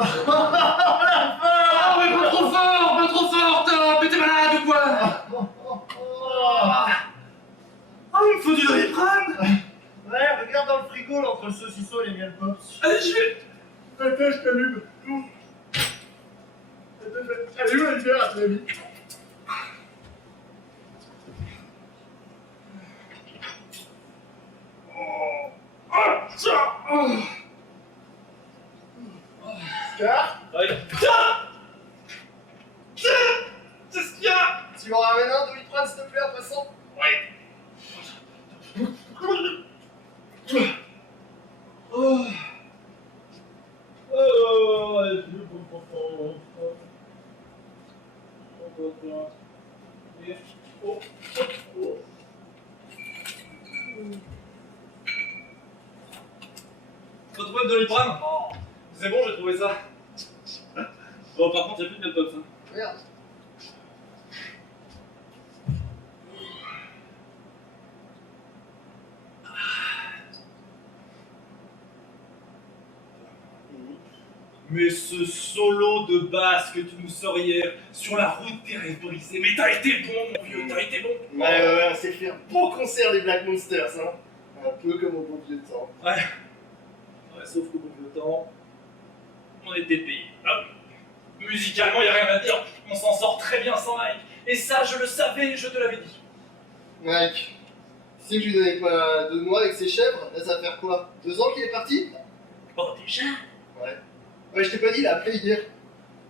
Ah, mais pas trop fort, Tom. Mais t'es malade ou quoi? Ah, il me faut du Doliprane. Ouais, regarde dans le frigo, là, entre le saucisson et les miel pops. Allez, je vais... Attends, je t'allume. Allume la lumière à ton ami. Scar, Ouais. Tiens, c'est ce qu'il y a. tu m'en ramènes un Doliprane, s'il te plaît, en passant? Ouais. Oh. Faut trouver le Doliprane? C'est bon, j'ai trouvé ça. Bon, par contre, y'a plus de Melpops. Hein. Merde. Mais ce solo de basse que tu nous sors hier sur la route des rêves brisés, mais t'as été bon, mon vieux, t'as été bon. Ouais, on s'est fait un beau concert des Black Monsters, hein. Un peu comme au bon vieux temps. Ouais, sauf qu'au bout de temps, on était payés. Ah, musicalement, y a rien à dire, on s'en sort très bien sans Mike. Et ça, je le savais, je te l'avais dit. Mike, tu sais que je lui donnais pas 2 mois avec ses chèvres? Là, ça va faire quoi? 2 ans qu'il est parti? Oh, déjà? Ouais. Ouais, je t'ai pas dit, il a appelé hier.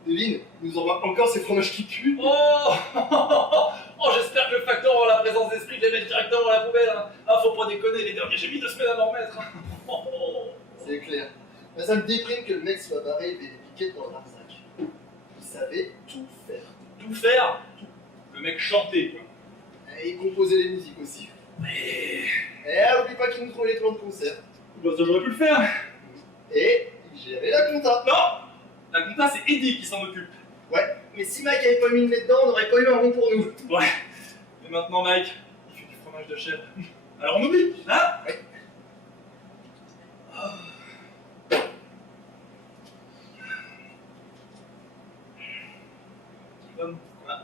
Devine, il nous envoie encore ces fromages qui puent. Oh, oh, j'espère que le facteur aura la présence d'esprit de les mettre directement à la poubelle. Hein. Ah, faut pas déconner, les derniers, j'ai mis 2 semaines à m'en remettre. Hein. Oh. C'est clair. Mais ça me déprime que le mec soit barré et des piquettes dans le Larzac. Il savait tout faire. Tout faire? Le mec chantait, quoi. Et il composait les musiques aussi. Mais... Et oublie pas qu'il nous trouvait les plans de concert. Bah, ça j'aurais pu le faire. Et il gérait la compta. Non, la compta, c'est Eddie qui s'en occupe. Ouais, mais si Mike avait pas mis le nez dedans, on n'aurait pas eu un rond pour nous. Ouais. Et maintenant, Mike, il fait du fromage de chèvre. Alors on oublie, hein? Ouais. Comme, voilà.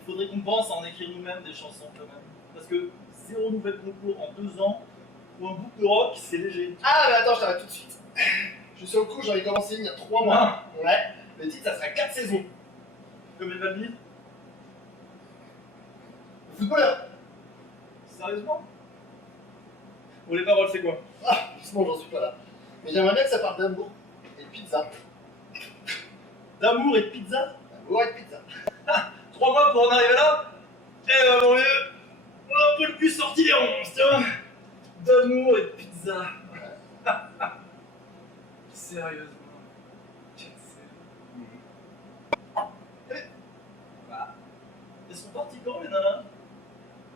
Il faudrait qu'on pense à en écrire nous-mêmes des chansons quand même. Parce que 0 nouvelle concours en 2 ans, ou un groupe de rock, c'est léger. Ah, mais attends, je t'arrête tout de suite. Je suis au coup, j'en ai commencé il y a 3 mois. Ouais, le titre, ça sera 4 saisons. Comme les Valby? Le footballeur. Sérieusement? Bon, les paroles, c'est quoi? Ah, justement, j'en suis pas là. Mais j'aimerais bien que ça parle d'amour et de pizza. D'amour et de pizza? D'amour et de pizza. 3 mois pour en arriver là? Eh ben mon vieux, on a un peu le cul sorti des ronces, tu vois. D'amour et de pizza. Sérieusement. Quelle série. Bah, elles sont parties quand les nanas?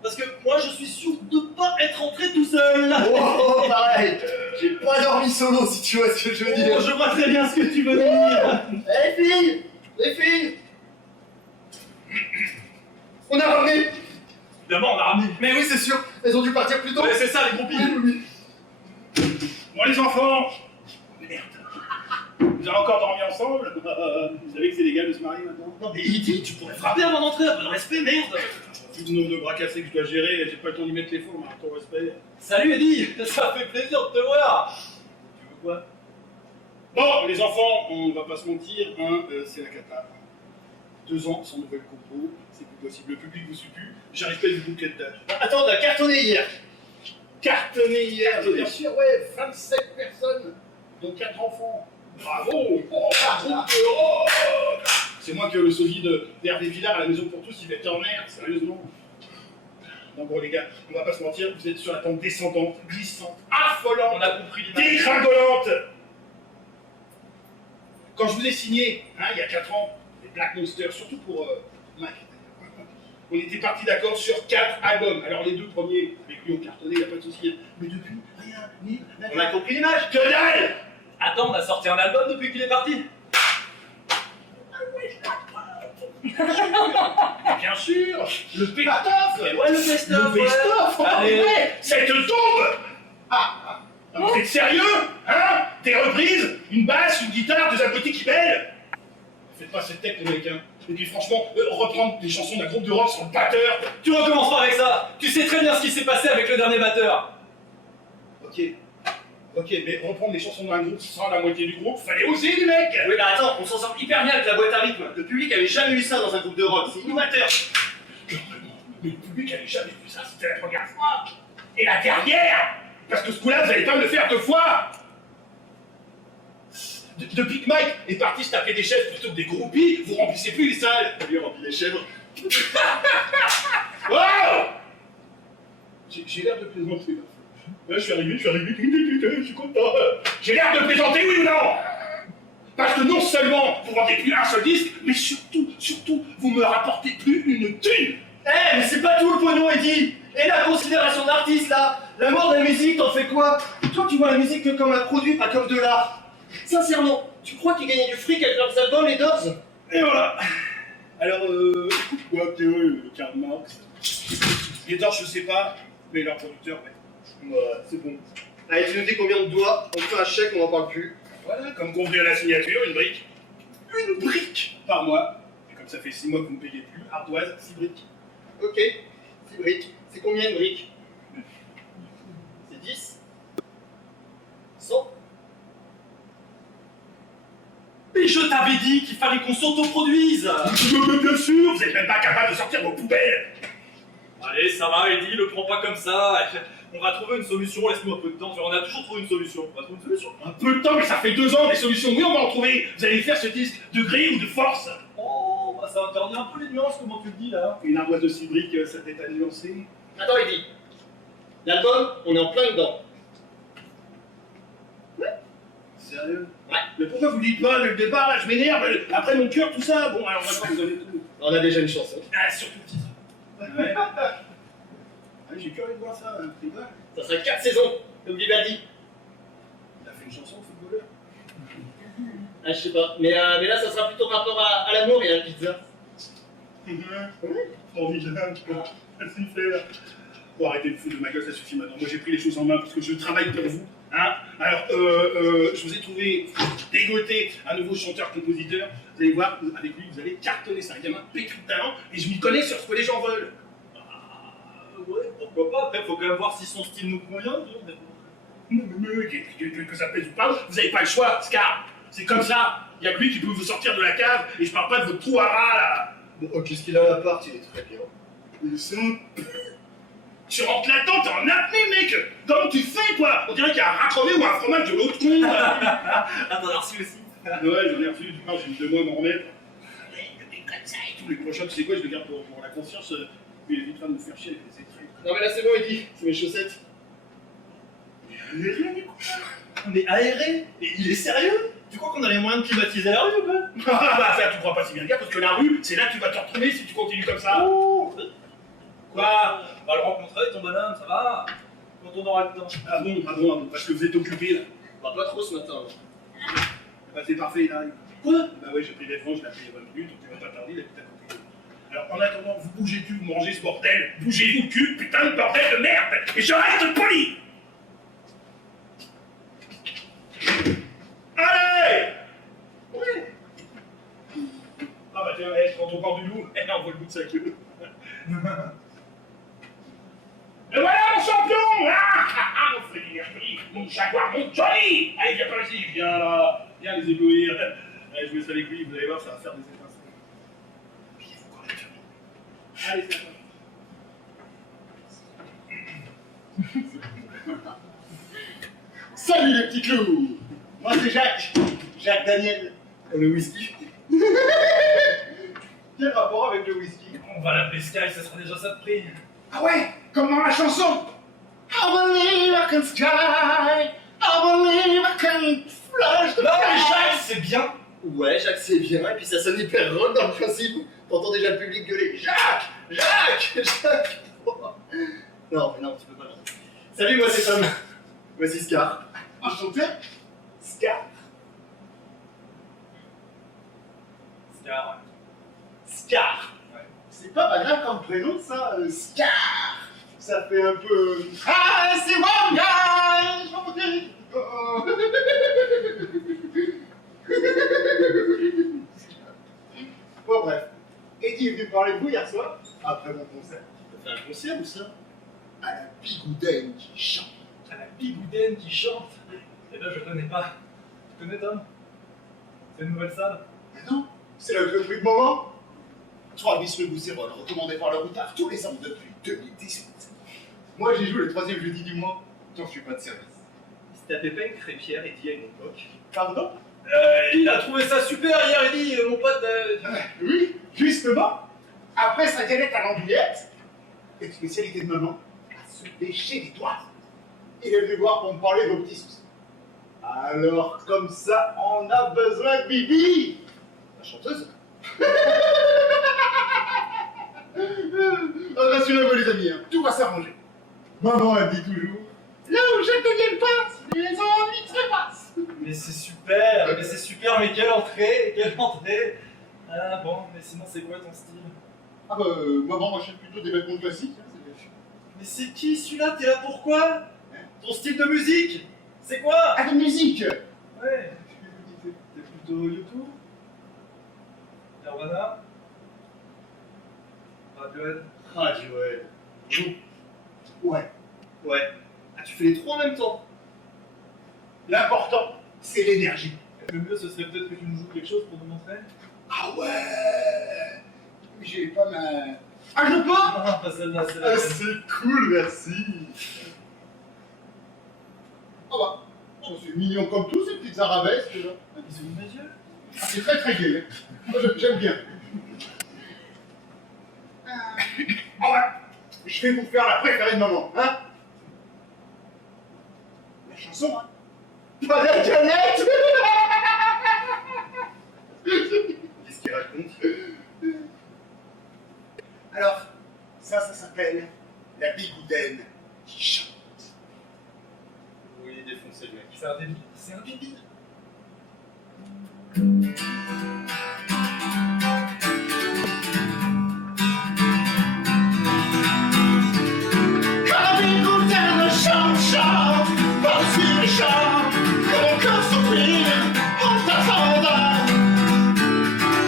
Parce que moi je suis sûr de pas être rentré tout seul. Oh, pareil. J'ai pas dormi solo, si tu vois ce que je veux dire. Oh, je vois très bien ce que tu veux dire. Eh, les filles! Les filles! On a ramené! Évidemment, on a ramené. Mais oui, c'est sûr, elles ont dû partir plus tôt. Ouais, c'est ça les groupies. Oui. Bon les enfants, merde. Vous avez encore dormi ensemble? Vous savez que c'est légal de se marier maintenant? Non mais Eddy, tu pourrais frapper avant d'entrer, un peu de respect, merde. Vu le nombre de bras cassés que je dois gérer, j'ai pas le temps d'y mettre les fours, mais ton respect. Salut Eddy, ça fait plaisir de te voir. Tu veux quoi? Bon, les enfants, on va pas se mentir, hein, c'est la cata. 2 ans sans nouvelle compo, c'est plus possible. Le public vous suit plus, j'arrive pas à vous boucler d'âge. Attends, on a cartonné hier. Cartonné hier, Bien sûr, ouais, 27 personnes. dont 4 enfants. Bravo! Oh, bravo! Oh, c'est moi qui ai le sosie d'Hervé Villard à la maison pour tous, il va être en mer, sérieusement. Non bon les gars, on va pas se mentir, vous êtes sur la pente descendante, glissante, affolante, On a compris l'image. dégringolante. Quand je vous ai signé, hein, il y a 4 ans, les Black Monsters, surtout pour Mac, on était partis d'accord sur 4 albums. Alors les 2 premiers, avec lui ont cartonné, il n'y a pas de souci. Mais depuis, rien, ni, On a compris l'image. que dalle. Attends, on a sorti un album depuis qu'il est parti. Bien sûr, le best-of. Ouais, le best-of. Le best-of, Allez. cette tombe. Ah, vous êtes sérieux? Hein? Des reprises pare-brise, une basse, une guitare, des abrutis qui bêlent. Faites pas cette tête, les mecs, hein. Et puis franchement, reprendre des chansons d'un groupe de rock sur le batteur. Tu recommences pas avec ça. Tu sais très bien ce qui s'est passé avec le dernier batteur. Ok, mais reprendre des chansons d'un groupe sans la moitié du groupe, fallait oser, les mecs. Oui, mais attends, on s'en sort hyper bien avec la boîte à rythme. Le public avait jamais eu ça dans un groupe de rock, c'est innovateur. Mais le public avait jamais vu ça, c'était la première fois. Et la dernière. Parce que ce coup-là, vous allez pas me le faire 2 fois. Depuis que Mike est parti se taper des chèvres plutôt que des groupies, vous remplissez plus les salles. Lui remplit les chèvres. Wow. J'ai l'air de plaisanter, là. Là, je suis arrivé, je suis content. J'ai l'air de plaisanter, oui ou non? Parce que non seulement vous vendez plus un seul disque, mais surtout, vous me rapportez plus une thune. Eh, mais c'est pas tout le pognon, Eddie. Et la considération d'artiste, là. L'amour de la musique, t'en fais quoi? Toi, tu vois la musique que comme un produit, pas comme de l'art. Sincèrement, tu crois qu'ils gagnaient du fric avec leurs albums, les Doors? Et voilà. Alors, écoute quoi, Karl Marx. Les Doors, je sais pas, mais leur producteur, ouais. Ouais, c'est bon. Allez, tu nous dis combien de doigts, on fait un chèque, on en parle plus. Voilà, comme convenu à la signature, une brique. Une brique par mois. Et comme ça fait 6 mois que vous ne payez plus, ardoise, 6 briques. Ok, 6 briques. C'est combien une brique? C'est 10 100 Mais je t'avais dit qu'il fallait qu'on s'autoproduise. Mais bien sûr, vous êtes même pas capable de sortir vos poubelles. Allez, ça va, Eddie, le prends pas comme ça. On va trouver une solution, laisse-nous un peu de temps. On a toujours trouvé une solution. On va trouver une solution. Un peu de temps, mais ça fait 2 ans des solutions. Oui, on va en trouver. Vous allez faire ce disque de gré ou de force. Oh, bah ça interdit un peu les nuances, comment tu le dis là. Une ardoise de 6 briques, ça t'est à nuancer. Attends, Eddie. L'album, on est en plein dedans. Sérieux? Ouais. Mais pourquoi vous dites pas dès le départ, là, je m'énerve, après mon cœur, tout ça? Bon, alors maintenant vous donnez tout. On a déjà une chanson. Ah, surtout le titre. Ouais. Ah, j'ai curieux de voir ça, hein. C'est quoi? Ça serait 4 saisons, comme Vivaldi. Il a fait une chanson, footballeur? Ah, je sais pas. Mais là, ça sera plutôt par rapport à l'amour et à la pizza. Formidable, super. Bon, arrêtez de foutre de ma gueule, ça suffit maintenant. Moi, j'ai pris les choses en main parce que je travaille pour vous. Hein. Alors, je vous ai trouvé dégoté un nouveau chanteur-compositeur. Vous allez voir, avec lui, vous allez cartonner. C'est un gamin pétri de talent et je m'y connais sur ce que les gens veulent. Ouais, pourquoi pas. Après, faut quand même voir si son style nous convient. Que ça plaise ou pas, vous n'avez pas le choix, Scar. C'est comme ça. Il y a que lui qui peut vous sortir de la cave et je parle pas de votre trou à rat, là. Bon, ok, ce qu'il a à l'appart, il est très bien. Mais ça... Tu rentres là-dedans, t'es en apnée, mec. Comment tu fais, quoi? On dirait qu'il y a un racroné ou un fromage de l'autre con. Ah, t'en as reçu aussi. Ouais, j'en ai reçu, du coup, j'ai eu 2 mois à m'en remettre. Mais comme ça et tout, les prochains, tu sais quoi, je le garde pour la conscience. Il évitera de me faire chier avec les extraits. Non mais là c'est bon Eddie, c'est mes chaussettes. Mais aéré. Et il est sérieux? Tu crois qu'on a les moyens de climatiser la rue ou pas? Ah bah ça, tu crois pas si bien dire, parce que la rue, c'est là que tu vas te retrouver si tu continues comme ça. Oh. Quoi? On va le rencontrer, ton bonhomme, ça va? Quand on aura le temps. Ah bon, parce que vous êtes occupé, là. Bah, pas trop ce matin. Bah c'est parfait, il arrive. Quoi? Bah ouais, j'ai pris les francs, je l'ai appelé il y a 20 minutes, donc tu vas pas tarder, il a tout à côté. Alors en attendant, vous bougez plus, vous mangez ce bordel, bougez-vous le cul, putain de bordel de merde, et je reste poli. Allez! Ouais. Ah bah tiens, quand on part du loup, on voit le bout de sa queue. Et voilà mon champion! Mon frère, mon jaguar, mon Johnny! Allez, viens par ici, viens là, viens les éblouir. Allez, je vous laisse avec lui, vous allez voir, ça va faire des étincelles. Pliez-vous correctement. Allez, c'est à toi. Salut les petits clous. Moi c'est Jacques, Jacques Daniel. Le whisky. Quel rapport avec le whisky? On va l'appeler Sky, ça sera déjà ça de prix. Ah ouais, comme dans la chanson. I believe I can sky, I believe I can flash the Non mais sky. Jacques, c'est bien. Ouais, Jacques c'est bien, et puis ça sonne hyper rock dans le principe. T'entends déjà le public gueuler Jacques, Jacques, Jacques. Non, mais non, tu peux pas. Salut, moi c'est Tom. Voici Scar. Enchanté. Scar. Scar. Scar. Ouais. C'est pas banal comme prénom ça, Scar. Ça fait un peu. Ah, c'est one guy. parlé de vous hier soir, après mon concert. T'as fait un concert ou ça? À la Bigoudaine qui chante. À la Bigoudaine qui chante. Eh ben, je connais pas. Tu connais, Tom? C'est une nouvelle salle? Mais non, c'est le club du moment. 3 bis le Bousserolles, recommandé par le routard tous les ans depuis 2018. Moi, j'y joue le 3e jeudi du mois. J'en suis pas de service. Il se tapait pas une crêpière et dit à une époque. Pardon? Il a trouvé ça super hier, il dit, mon pote. Oui, justement. Après sa galette à l'andouillette, une spécialité de maman, à se lécher les doigts. Il est venu voir pour me parler de vos petits soucis. Alors, comme ça, on a besoin de Bibi, la chanteuse. Rassurez-vous les amis, hein, tout va s'arranger. Maman, elle dit toujours, là où j'atelier passe, les ennuis trépassent. Mais c'est super, mais quelle entrée. Ah bon, mais sinon c'est quoi ton style? Ah bah, maman m'achète plutôt des vêtements classiques, hein, c'est bien. Mais c'est qui celui-là? T'es là pourquoi? Ton style de musique? C'est quoi? Ah, de musique. Ouais, t'es plutôt YouTube? Nirvana? Radiohead? Radiohead. Ouais. Ouais. Ah, tu fais les trois en même temps? L'important, c'est l'énergie. Le mieux ce serait peut-être que tu nous joues quelque chose pour nous montrer? Ah ouais. J'ai pas ma... Ah, je peux. Ah, pas celle-là, c'est la mienne. c'est cool, merci. Ah bah, c'est mignon comme tout, ces petites arabesques, là. Ils ouvrent mes yeux. Ah, c'est très très gai. Moi, j'aime bien. Ah ouais, je vais vous faire la préférée de maman, hein. La chanson, hein. Pas la canette. Qu'est-ce qu'il raconte? Alors, ça s'appelle la Bigoudaine qui chante. Oui, il est défoncé le mec. C'est un débile. C'est un débile. La Bigoudaine chante par-dessus les champs, que mon cœur s'ouvre en t'attendant.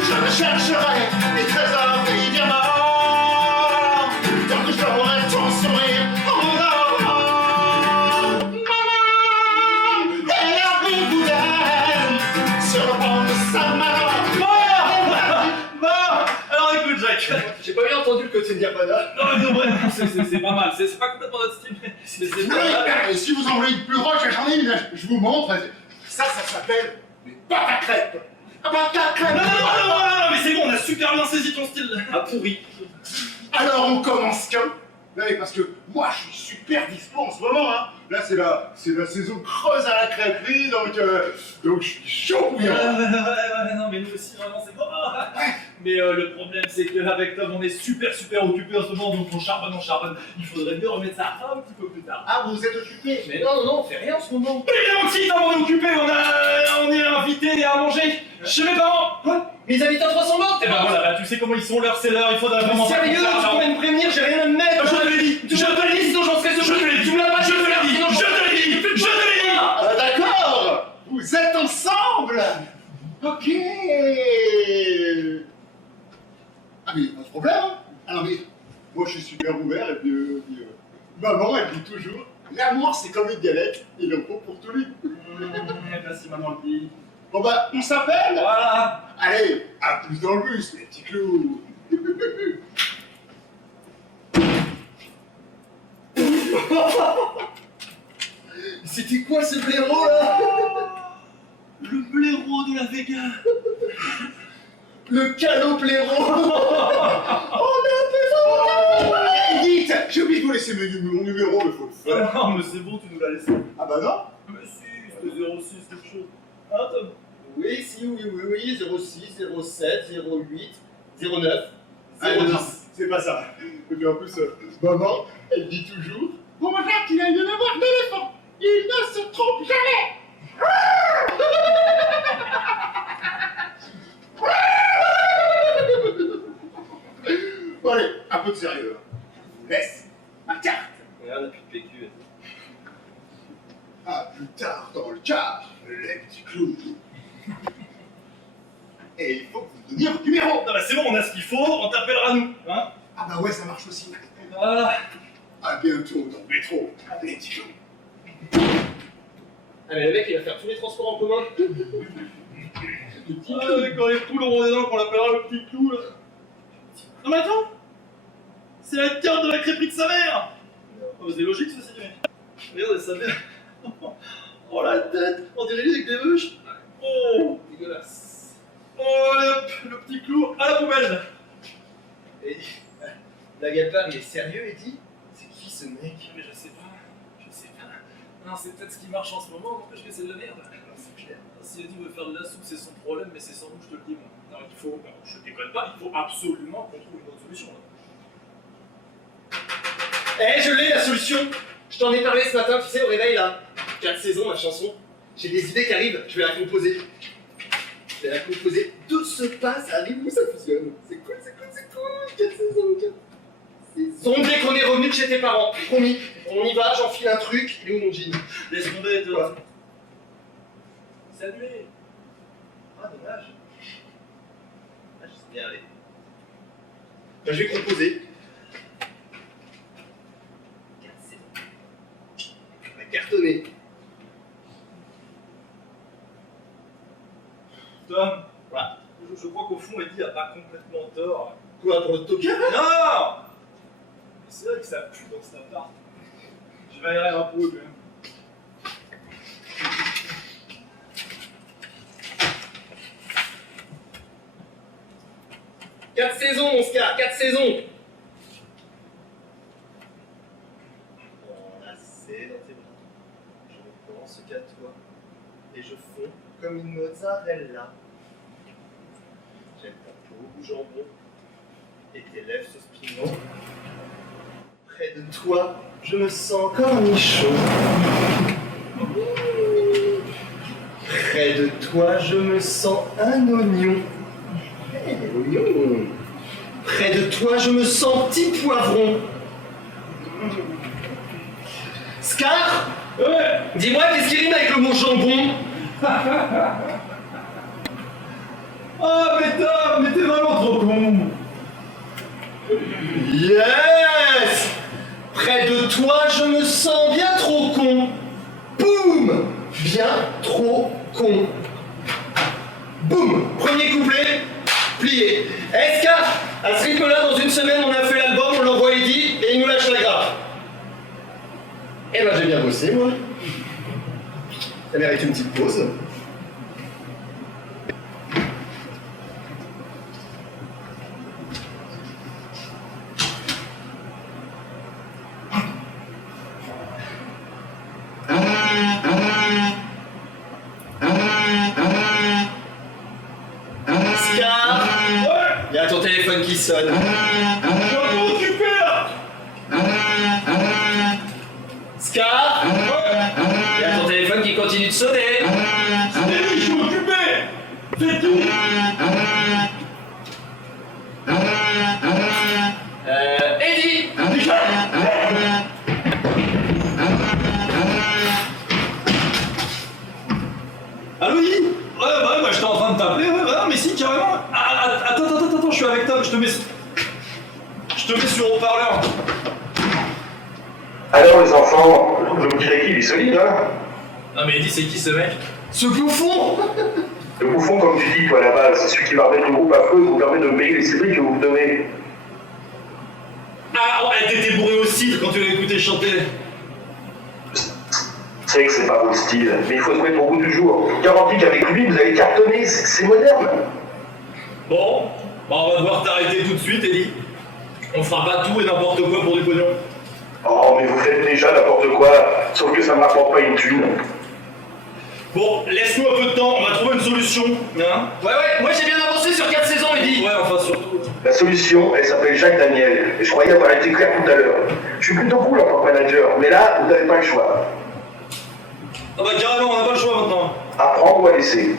Je me chercherai des trésors, des diamants, tant que j'aurai ton sourire en or. Maman, et la Bigoudaine sur le pont de sa main. Bon, alors écoute, Jacques. J'ai pas bien entendu le côté Nirvana. Non, ouais, c'est pas mal. C'est pas complètement notre style, mais c'est Oui, pas mal. ben, si vous en voulez une plus grosse, j'en ai une, là, je vous montre. Ça s'appelle des pâtes à crêpes. Ah, pâtes à crêpes. Non, mais c'est bon, on a super bien saisi ton style. Ah, pourri. Alors on commence quand? Oui, parce que moi je suis super dispo en ce moment, hein. Là c'est la saison creuse à la crêperie, donc je suis chaud bouillant. Ouais, non, mais nous aussi, vraiment, c'est bon. Mais le problème, c'est qu'avec Tom, on est super occupé en ce moment, donc on charbonne. Il faudrait mieux remettre ça un petit peu plus tard. Ah, vous êtes occupé? Mais non, on fait rien en ce moment. Mais aussi, Tom, on est occupé, on est invité à manger chez mes parents. Quoi? Mais ils habitent à 300 bornes. Et ben voilà, bah, tu sais comment ils sont, l'heure c'est l'heure, il faudra vraiment... Sérieux, tu pas- pourrais me prévenir, j'ai rien à me mettre. Je te l'ai dit, sinon j'en serais je te l'ai dit, Tu me l'as pas dit, sinon je te l'ai dit. Ah, d'accord. Vous êtes ensemble. Ok. Ah mais pas de problème, hein. Ah non mais, moi je suis super ouvert, et puis, maman elle dit toujours, l'amour c'est comme une galette, il en faut pour tous les goûts. Merci maman le dit. Bon bah, on s'appelle. Voilà. Allez, à plus dans le bus, les petits clous. C'était quoi ce blaireau là? Le blaireau de la Vega. Le canot blaireau. Dites, j'ai oublié de vous laisser mon numéro, il faut le faire. Non mais c'est bon, tu nous l'as laissé. Ah bah non. Mais si, c'était 06 quelque chose. Hein Tom? Oui, 06, 07, 08, 09, Ah, non, 10. c'est pas ça. Et puis en plus, maman, elle dit toujours, bon Jacques, il a une mémoire d'éléphant, il ne se trompe jamais. Bon allez, un peu de sérieux. Je vous laisse ma carte. Regarde, on a plus de PQ. À plus tard dans le car, les petits clous. Et il faut que vous me numéro. Non bah c'est bon, on a ce qu'il faut, on t'appellera nous, hein. Ah bah ouais, ça marche aussi. Voilà. À bientôt dans le métro. Allez, petit clou. Ah mais le mec il va faire tous les transports en commun. Quand les poules auront des dents, qu'on l'appellera le petit clou, là. Non mais attends. C'est la carte de la crêperie de sa mère. Oh, c'est logique ceci, mais... Regarde sa mère. Oh la tête, on dirait lui avec des bûches. Oh, dégueulasse. Oh, allez hop, le petit clou à la poubelle. Eddie, la Galpard il est sérieux Eddie? C'est qui ce mec? Mais je sais pas. Non, c'est peut-être ce qui marche en ce moment, n'empêche que c'est de la merde. C'est clair. Si Eddie veut faire de la soupe, c'est son problème, mais c'est sans nous, je te le dis, moi. Non, il faut, je déconne pas, il faut absolument qu'on trouve une autre solution, là. Eh, je l'ai la solution. Je t'en ai parlé ce matin, tu sais, au réveil là. 4 saisons, ma chanson. J'ai des idées qui arrivent, je vais la composer. Je vais la composer. Tout se passe à rythme où ça fusionne. C'est cool, c'est cool, c'est cool. 4 saisons, 4 saisons. Dès qu'on est revenu de chez tes parents, promis. On y va, j'enfile un truc, il est où mon jean? Laisse tomber, toi. Quoi? C'est annulé. Ah, dommage. Ah, je sais bien aller. Bah, je vais composer. 4 saisons. On va cartonner. Tom, Voilà. je crois qu'au fond, Eddie a pas complètement tort. Quoi, pour le token? Non! C'est vrai que ça pue dans cet appart. Je vais aérer un peu, quand même. Quatre saisons, mon Scar, 4 saisons. Enlacé dans tes bras. Je me pense qu'à toi. Et je fonds comme une mozzarella. J'aime ta peau au jambon. Et tes lèvres sauce-piment. Près de toi, je me sens comme un nichon. Près de toi, je me sens un oignon. Oignon. Près de toi, je me sens petit poivron. Scar, Ouais! dis-moi qu'est-ce qui rime avec le mot jambon? Ah, mais Tom, mais t'es vraiment trop con! Yes! Près de toi, je me sens bien trop con. Boum! Bien trop con. Boum! Premier couplet, plié. Eh, Scar, à ce rythme-là, dans une semaine, on a fait l'album, on l'envoie à Eddie et il nous lâche la grappe. Eh ben, j'ai bien bossé, moi. Ça mérite une petite pause. Scar, il y a ton téléphone qui sonne. Je suis un peu occupé, là! Scar, il y a ton téléphone qui continue de sonner. Je suis occupé! C'est tout! Eddie, Allô, Eddie? Ouais, bah, j'étais en train de t'appeler, ouais, bah, mais si, carrément. Attends, je suis avec Tom, je te mets sur haut-parleur. Alors les enfants, le petit équipe est solide, hein? Non, mais Eddie, c'est qui ce mec? ce bouffon. Le bouffon, comme tu dis, toi, à la base, c'est celui qui va remettre le groupe à feu et vous permet de payer les cédrics que vous me donnez. Ah, ouais, t'étais bourré au cidre quand tu l'as écouté chanter. C'est que c'est pas votre style, mais il faut se mettre au bout du jour. Garantie qu'avec lui, vous allez cartonner, c'est moderne. Bon, bah, on va devoir t'arrêter tout de suite, Eddie. On fera pas tout et n'importe quoi pour du pognon. Oh, mais vous faites déjà n'importe quoi, sauf que ça me rapporte pas une thune. Bon, laisse-nous un peu de temps, on va trouver une solution, hein? Ouais, moi j'ai bien avancé sur 4 saisons, Eddie. Ouais, enfin, surtout. La solution, elle s'appelle Jacques Daniel, et je croyais avoir été clair tout à l'heure. Je suis plutôt cool en tant que manager, mais là, vous n'avez pas le choix. Ah bah, carrément, on n'a pas le choix maintenant. À prendre ou à laisser.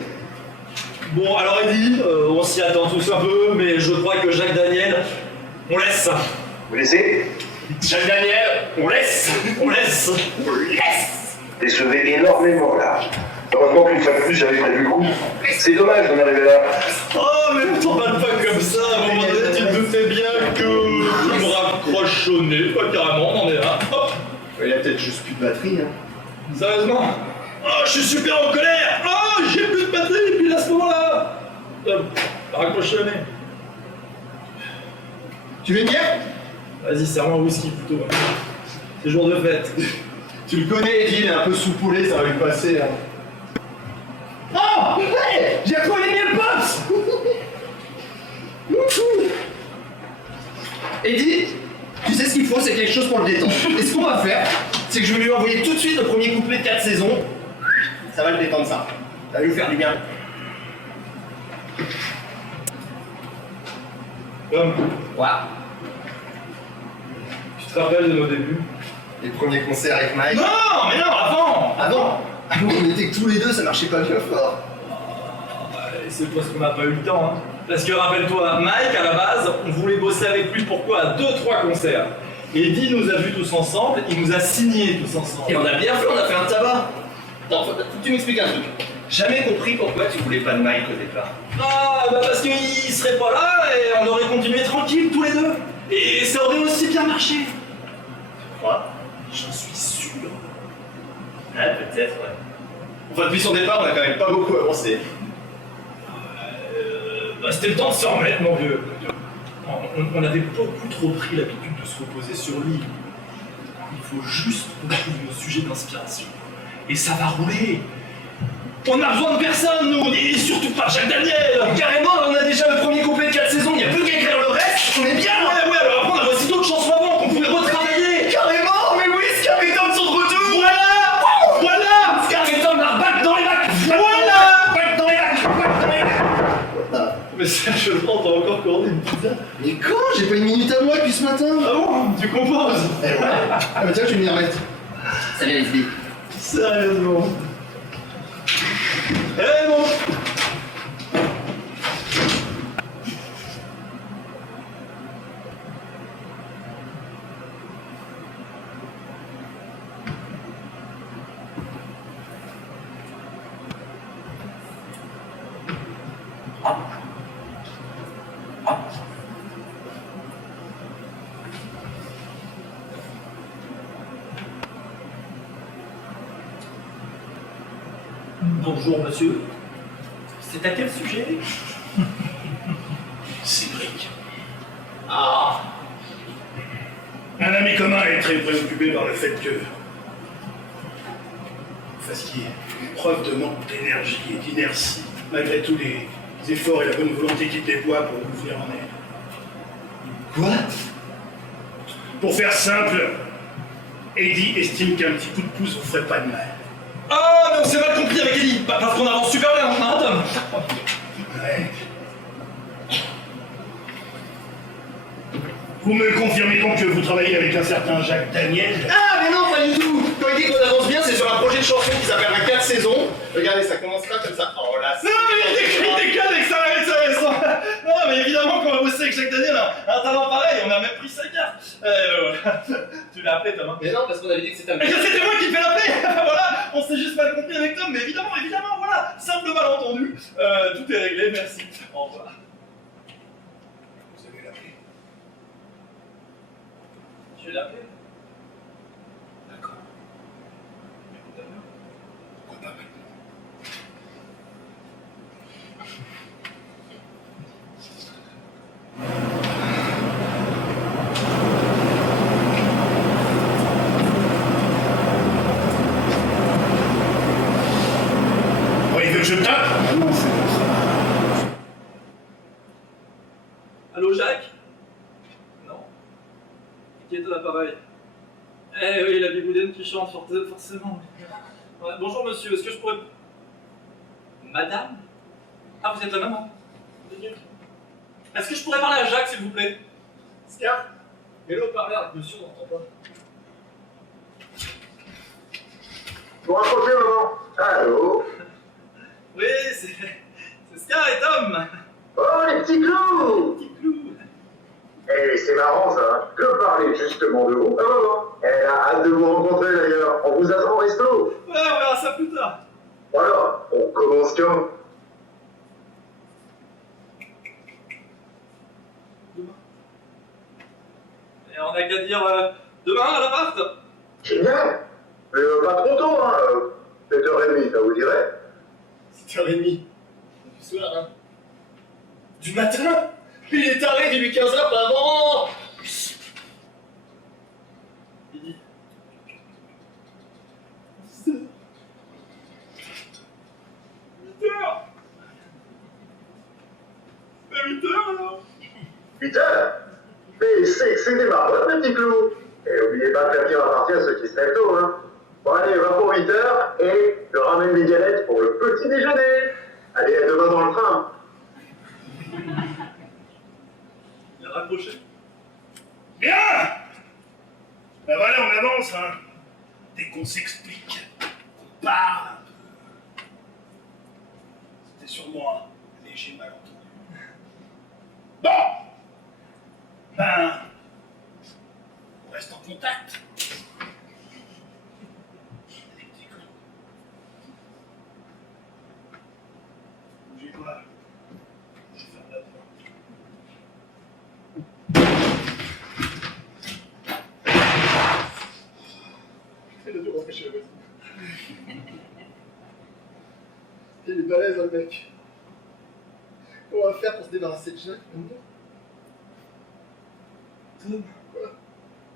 Bon, alors Eddie, on s'y attend tous un peu, mais je crois que Jacques Daniel, on laisse. Vous laissez? Jacques Daniel, on laisse. On laisse. Décevez énormément là. Heureusement qu'une fois de plus, j'avais prévu le coup. C'est dommage d'en arriver là. Oh, mais ne t'emballe pas comme ça, à un moment donné, tu te doutais bien que tu me raccroches au nez, pas carrément, on en est là. Hop. Il a peut-être juste plus de batterie, hein. Sérieusement? Oh, je suis super en colère! Oh, j'ai plus de batterie, puis à ce moment-là! Raccroche le nez. Tu veux une bière? Vas-y, serre-moi un whisky plutôt. C'est jour de fête. Tu le connais, Eddie, il est un peu sous-poulé, ça va lui passer, hein. Oh! Ouais! J'ai retrouvé les miels pops! Eddie, tu sais ce qu'il faut, c'est quelque chose pour le détendre. Et ce qu'on va faire, c'est que je vais lui envoyer tout de suite le premier couplet de 4 saisons. Ça va le détendre, ça. Ça va lui faire du bien. Tom, Ouais. tu te rappelles de nos débuts? Les premiers concerts avec Mike. Non, mais non, avant! Avant, on était que tous les deux, ça marchait pas bien fort. C'est parce qu'on n'a pas eu le temps, hein. Parce que rappelle-toi, Mike, à la base, on voulait bosser avec lui pourquoi 2-3 concerts. Eddie nous a vus tous ensemble, il nous a signés tous ensemble. Et on a bien fait, on a fait un tabac. Attends, faut que tu m'expliques un truc. Jamais compris pourquoi tu voulais pas de Mike au départ. Ah, bah parce qu'il serait pas là et on aurait continué tranquille tous les deux. Et ça aurait aussi bien marché. Quoi? J'en suis sûr. Ouais, peut-être, ouais. Enfin, depuis son départ, on a quand même pas beaucoup avancé. Bah, c'était le temps de se remettre, mon vieux. On avait beaucoup trop pris l'habitude de se reposer sur lui. Il faut juste qu'on trouve nos sujets d'inspiration. Et ça va rouler. On a besoin de personne, nous, et surtout pas Jacques Daniel. Carrément, on a déjà le premier couplet de 4 saisons, il n'y a plus qu'à écrire le reste, on est bien. Ouais, alors après on a voici d'autres chansons avant qu'on pouvait retravailler. Carrément, mais oui, Scar et Tom sont de retour. Voilà. Voilà. Scar et Tom la bac dans les bacs. Voilà. Bac dans les bacs, bac dans les bacs. Mais sérieusement, t'as encore commandé une pizza? Mais quand? J'ai pas une minute à moi depuis ce matin. Ah bon? Tu composes? Eh ouais. Ah bah tiens, je vais m'y remettre. Salut les filles. Sérieusement. Eh bon. Bonjour monsieur. C'est à quel sujet? Cédric. Ah. Un ami commun est très préoccupé par le fait que vous fassiez preuve de manque d'énergie et d'inertie, malgré tous les efforts et la bonne volonté qu'il déploie pour vous venir en aide. Quoi? Pour faire simple, Eddie estime qu'un petit coup de pouce vous ferait pas de mal. Ah, mais on s'est mal compris avec Eddie, parce qu'on avance super bien, hein, Tom? Ouais. Vous me confirmez donc que vous travaillez avec un certain Jacques Daniel? Ah mais non, pas du tout. Quand il dit qu'on avance bien, c'est sur un projet de chanson qui s'appellera 4 saisons. Regardez, ça commence là comme ça. Oh là, Non, mais il déconne avec ça. Non, mais évidemment qu'on va bosser avec Jacques Daniel, un talent pareil, on a même pris sa carte. Voilà. Tu l'as appelé, Tom, hein? Mais non, parce qu'on avait dit que c'était un... Eh bien, c'était moi qui te fais l'appeler. Voilà, on s'est juste mal compris avec Tom, mais évidemment, voilà, simple malentendu. Tout est réglé, merci. Au revoir. Vous avez l'appelé. Je vais l'appeler. D'accord. Pourquoi pas maintenant? Oh, il veut que je tape? Ah non, c'est bon ça. Allô, Jacques? Non. Qui est à l'appareil? Eh oui, la biboudaine qui chante, forcément. Ouais, bonjour monsieur, est-ce que je pourrais... Madame? Ah, vous êtes la maman? Est-ce que je pourrais parler à Jacques, s'il vous plaît? Scar, mets-le au parleur, monsieur, on n'entend pas. Vous raccrochez, maman? Allô? Oui, c'est Scar et Tom. Oh, les petits clous! Petit clou. Eh, c'est marrant ça, hein. Je parlais justement de vous. Ah, maman, elle a hâte de vous rencontrer d'ailleurs. On vous attend au resto. Ouais, on verra ça plus tard. Voilà, on commence quand? Et on a qu'à dire demain à l'appart. Génial. Mais pas trop tôt, hein. 7h30, ça vous dirait? 7h30. Du soir, hein. Du matin? Il est taré, dis-lui 15h, pas avant. Il dit. 8h. C'est 8h alors. 8h? Mais c'était ma bonne, petit clou. Et oubliez pas de faire dire à partir à ceux qui se lèvent tôt, hein. Bon, allez, va pour 8h et je ramène des galettes pour le petit déjeuner. Allez, à demain dans le train. Il a raccroché. Bien. Ben voilà, on avance, hein. Dès qu'on s'explique, on parle un peu. C'était sûrement un léger malentendu. Bon. Ben, on reste en contact. Des petits clous. Bougez pas. Je vais faire la porte. Il a dû rentrer chez la voisine. Il est balèze, hein, le mec. Comment on va faire pour se débarrasser de Jacques maintenant? Tom.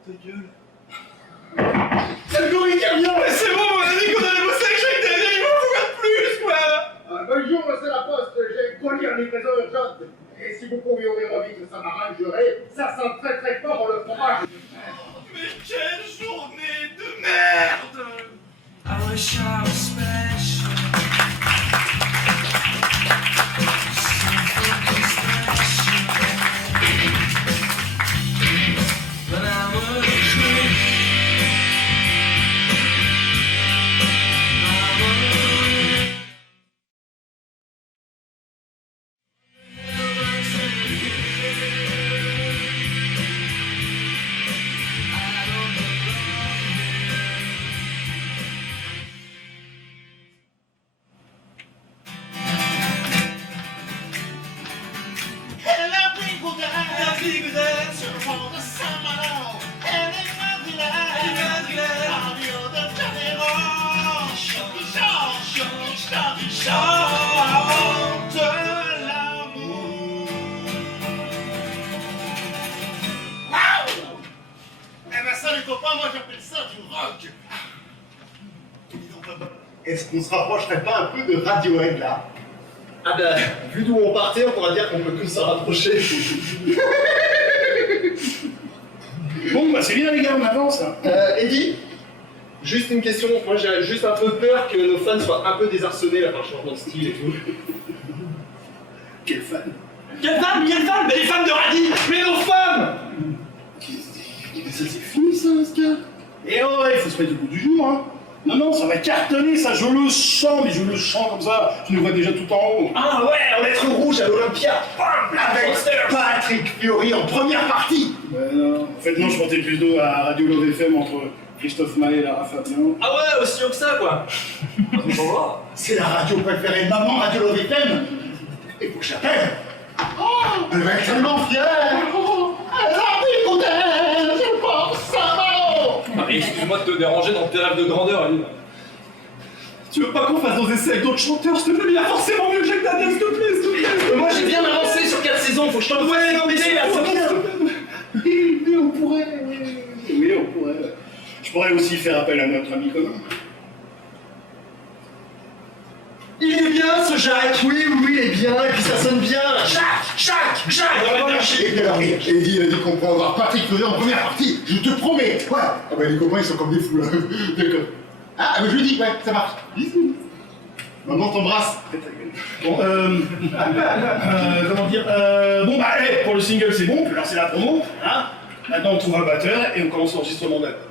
Ta gueule. C'est le gorille qui revient! Mais c'est bon, on a dit qu'on allait bosser avec Jacques Daniel, il m'en faut de plus quoi. Bonjour, c'est la poste, j'ai colis en livraison urgente. Et si vous pouviez ouvrir vite, ça m'arrangerait. Ça sent très très fort le fromage. Mais quelle journée de merde. I wish I was special. But I'm a tree. Est-ce qu'on se rapprocherait pas un peu de Radiohead là? Ah bah, vu d'où on partait, on pourra dire qu'on peut que se rapprocher. Bon, bah c'est bien les gars, on avance. Hein. Eddie, juste une question, moi j'ai juste un peu peur que nos fans soient un peu désarçonnés là par le changement de style et tout. Quel fan. Quelle femme? Mais les femmes de Radis. Mais nos femmes. Mais ça c'est fini ça, Oscar. Et ouais, il faut se mettre au bout du jour, hein. Non, non, ça va cartonner, ça, je le sens, mais je le sens comme ça, je nous vois déjà tout en haut. Ah ouais, en lettres rouges à l'Olympia, avec Patrick Fiori en première partie. Ouais, non. En fait, non, je portais plus d'eau à Radio Love FM entre Christophe Maé et Lara Fabian. Ah ouais, aussi haut que ça quoi. C'est la radio préférée de maman, Radio Love FM. Et faut que j'appelle. Oh, elle va être tellement fière. Je pense ça va. Ah, mais excuse-moi de te déranger dans tes rêves de grandeur, Aline. Tu veux pas qu'on fasse nos essais avec d'autres chanteurs, s'il te plaît? Mais il y a forcément mieux que Jacques Daniel, s'il te plaît, s'il te plaît. Moi j'ai bien avancé sur 4 saisons, faut que je t'en Ouais, non, mais c'est là, bon, c'est bien. Oui, on pourrait. Oui, on pourrait. Je pourrais aussi faire appel à notre ami commun. Il est bien ce Jacques. Oui, il est bien, et puis ça sonne bien. Jacques. Et puis alors, Eddie a dit qu'on pourrait avoir Patrick Fiori en première partie, je te promets. Ouais. Ah bah les copains ils sont comme des fous là. D'accord. Ah bah je lui dis, ouais, ça marche. Bisous. Maman t'embrasse. Bon, comment dire bon bah, pour le single c'est bon, on peut lancer la promo, hein. Maintenant on trouve un batteur et on commence l'enregistrement d'album.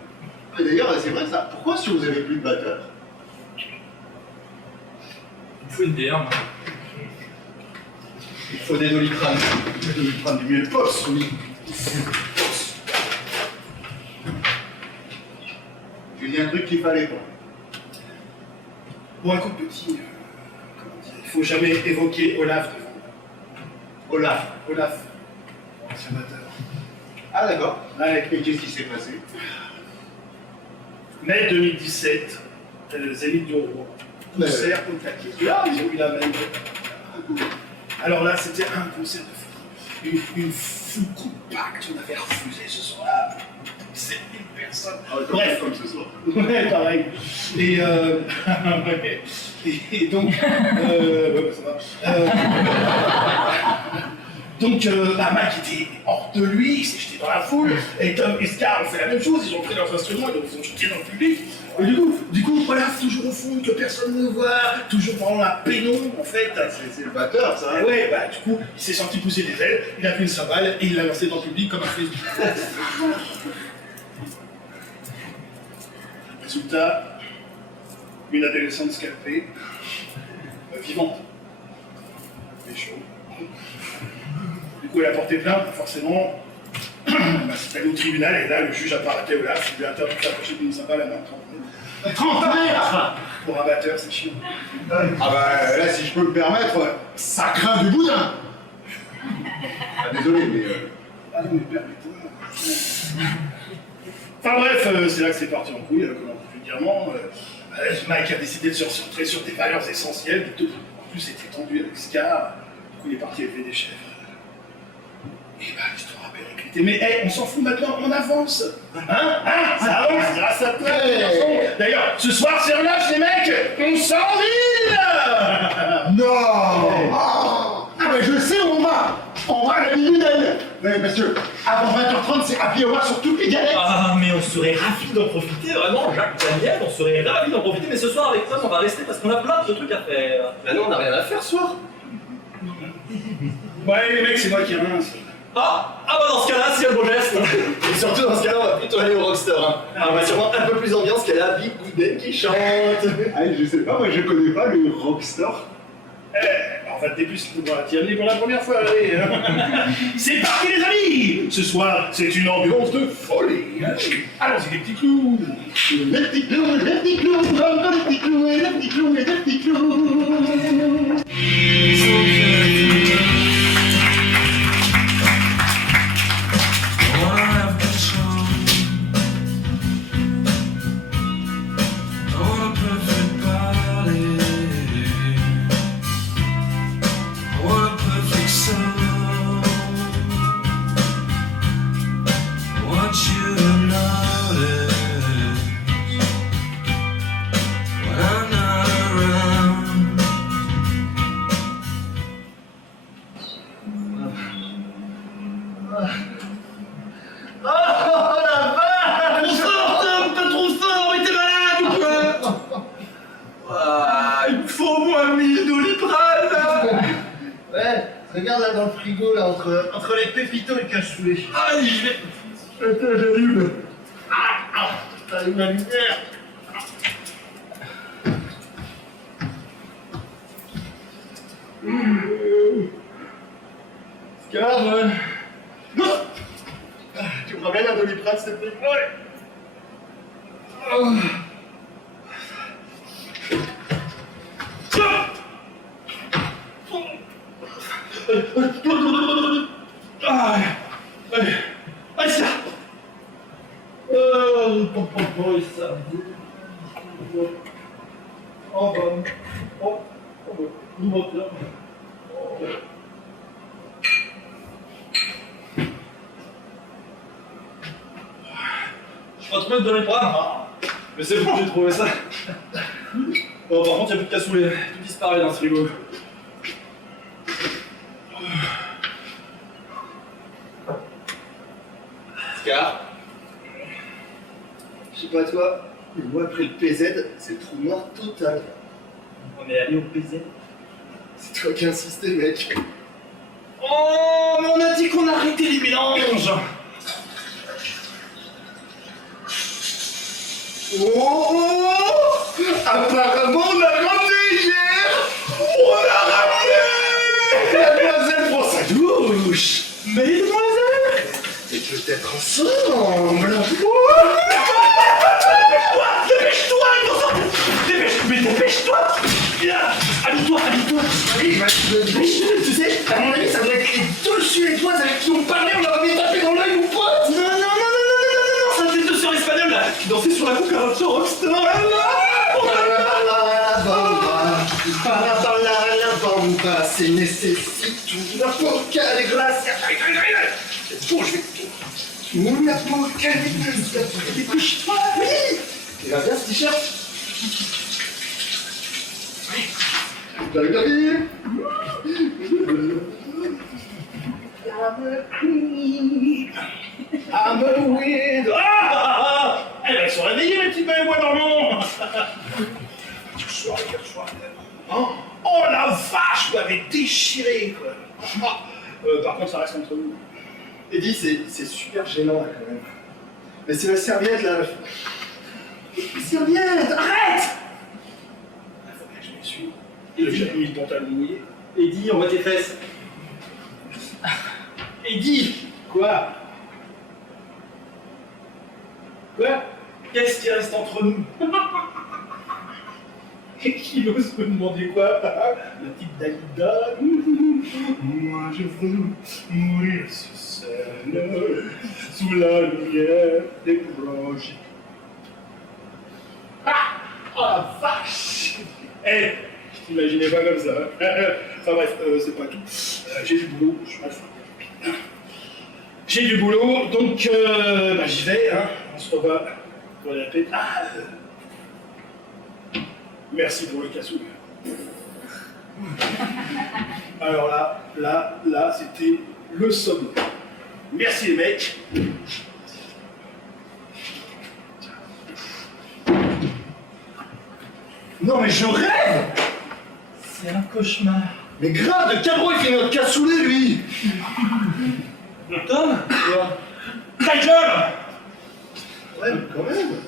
Et d'ailleurs, c'est vrai ça. Pourquoi si vous avez plus de batteur? Il faut une bière, moi. Il faut des doliprane. Des doliprane du miel poste, oui. J'ai dit un truc qu'il fallait pas. Bon, un coup de petit, comment dire, il faut jamais évoquer Olaf devant moi. Olaf, ancien batteur. Ah, d'accord. Ouais, Et qu'est-ce qui s'est passé? mai 2017, Zénith du Roi. Concert au taquet. Là, ils ont eu la même. Alors là, c'était un concert de fou. Une foule compacte, on avait refusé ce soir-là. C'est une personne. Bref, Comme ce soir. ouais, pareil. Et, ouais. Et donc, ouais, ça va. Donc, Mike était hors de lui, il s'est jeté dans la foule, et Tom et Scar ont fait la même chose, ils ont pris leurs instruments et donc ils ont jeté dans le public. Et du coup, voilà, toujours au fond, que personne ne voit, toujours pendant la pénombre, en fait. C'est le batteur, ça. Et ouais, bah du coup, il s'est senti pousser des ailes, il a pris une cymbale et il l'a lancé dans le public comme un frisbee. Résultat, une adolescente scalpée, vivante, mais chaud. Du coup, elle a porté plainte, forcément. C'est allé au tribunal et là, le juge a pas arrêté Olaf, il lui a interdit de s'approcher d'une cymbale à main 30 mètres. Pour un batteur, c'est chiant. Ah bah là, si je peux me permettre, ça craint du boudin. Ah, désolé, mais... Ah non, mais permettez-moi. Enfin bref, c'est là que c'est parti en couille, comment vulgairement. Mike a décidé de se recentrer sur des valeurs essentielles. En plus, c'était tendu avec Scar. Du coup, il est parti élever des chèvres. Et bah, l'histoire a périclité. Mais hey, on s'en fout maintenant, on avance. Ça avance grâce à toi, les garçons. D'ailleurs, ce soir, c'est relâche, les mecs. On s'en ville. Non. Ah bah je sais où on va. On va à la Ville d'elle. Ouais, parce que avant 20h30, c'est happy hour sur toutes les galettes. Ah, mais on serait ravis d'en profiter, vraiment, Jacques Daniel, on serait ravis d'en profiter, mais ce soir avec Tom, on va rester parce qu'on a plein de trucs à faire. Bah nous, on n'a rien à faire ce soir. Ouais, les mecs, c'est moi qui rince. Ah bah dans ce cas-là, c'est un beau geste. Et surtout dans ce cas-là, on va plutôt aller au Rockstar. Hein. On va sûrement un peu plus ambiance qu'elle a Big Gooden qui chante. Ah, je sais pas, moi je connais pas le Rockstar. On va te dépuceler pour la tyrannie pour la première fois, allez. C'est parti, les amis. Ce soir, c'est une ambiance de folie. Allons-y, les petits clous. Les petits clous, les petits clous, les petits clous, les petits clous, les petits clous. Regarde là dans le frigo, là, entre les pépitos et le cassoulet. Allez, je vais... Attends, j'allume. T'allumes la lumière. Scar, tu me ramènes un Doliprane, s'il te plaît? Ouais. Allez, ça. Je vais pas trop mettre de l'épreuve, mais c'est bon, j'ai trouvé ça. Bon, par contre, il n'y a plus de cassoulet, tout disparaît dans ce frigo. Scar, je sais pas toi, mais moi après le PZ, c'est le trou noir total. On est allé au PZ. C'est toi qui insistais, mec. Oh, mais on a dit qu'on arrêtait les mélanges. Oh, apparemment on a ramené hier. On a ramené la demoiselle pour sa douche. Mais les demoiselles. Et peut-être ensemble. Dépêche-toi, mais dépêche-toi. Tu sais, à mon avis, ça doit être les deux Suédoises avec qui on parlait, on leur avait tapé dans l'œil, mon pote. Non, ça c'était deux sœurs espagnoles là, qui dansaient sur la cucaracha rockstar. La bamba, c'est nécessite una poca de glace. C'est bon, je vais. Una poca de glace. Dépêche-toi, oui. Il va bien ce t-shirt. I'm a weird. Eh ben, ils sont réveillés, mes petits bains, moi, normalement. Quel soir. Oh la vache, vous m'avez déchiré, quoi. Par contre, ça reste entre nous. Eddie, c'est super gênant là quand même. Mais c'est la serviette là. La serviette, arrête! Faut bien que je m'essuie. J'ai mis le pantalon mouillé. Eddie, on voit tes fesses. Eddie, Quoi? qu'est-ce qui reste entre nous? Qui ose me demander quoi? La petite Dalida. Moi je veux mourir sur scène, sous la lumière des projets. Oh la vache! Eh, je t'imaginais pas comme ça. Enfin bref, c'est pas tout. J'ai du boulot, je suis mal fin. J'ai du boulot, donc j'y vais, hein. On se revoit pour les répètes. Merci pour le cassou. Alors là, c'était le sommet. Merci les mecs. Non mais je rêve! C'est un cauchemar. Mais grave, de Cabro il fait notre cassoulet lui! Tom, ta gueule! Ouais, mais quand même!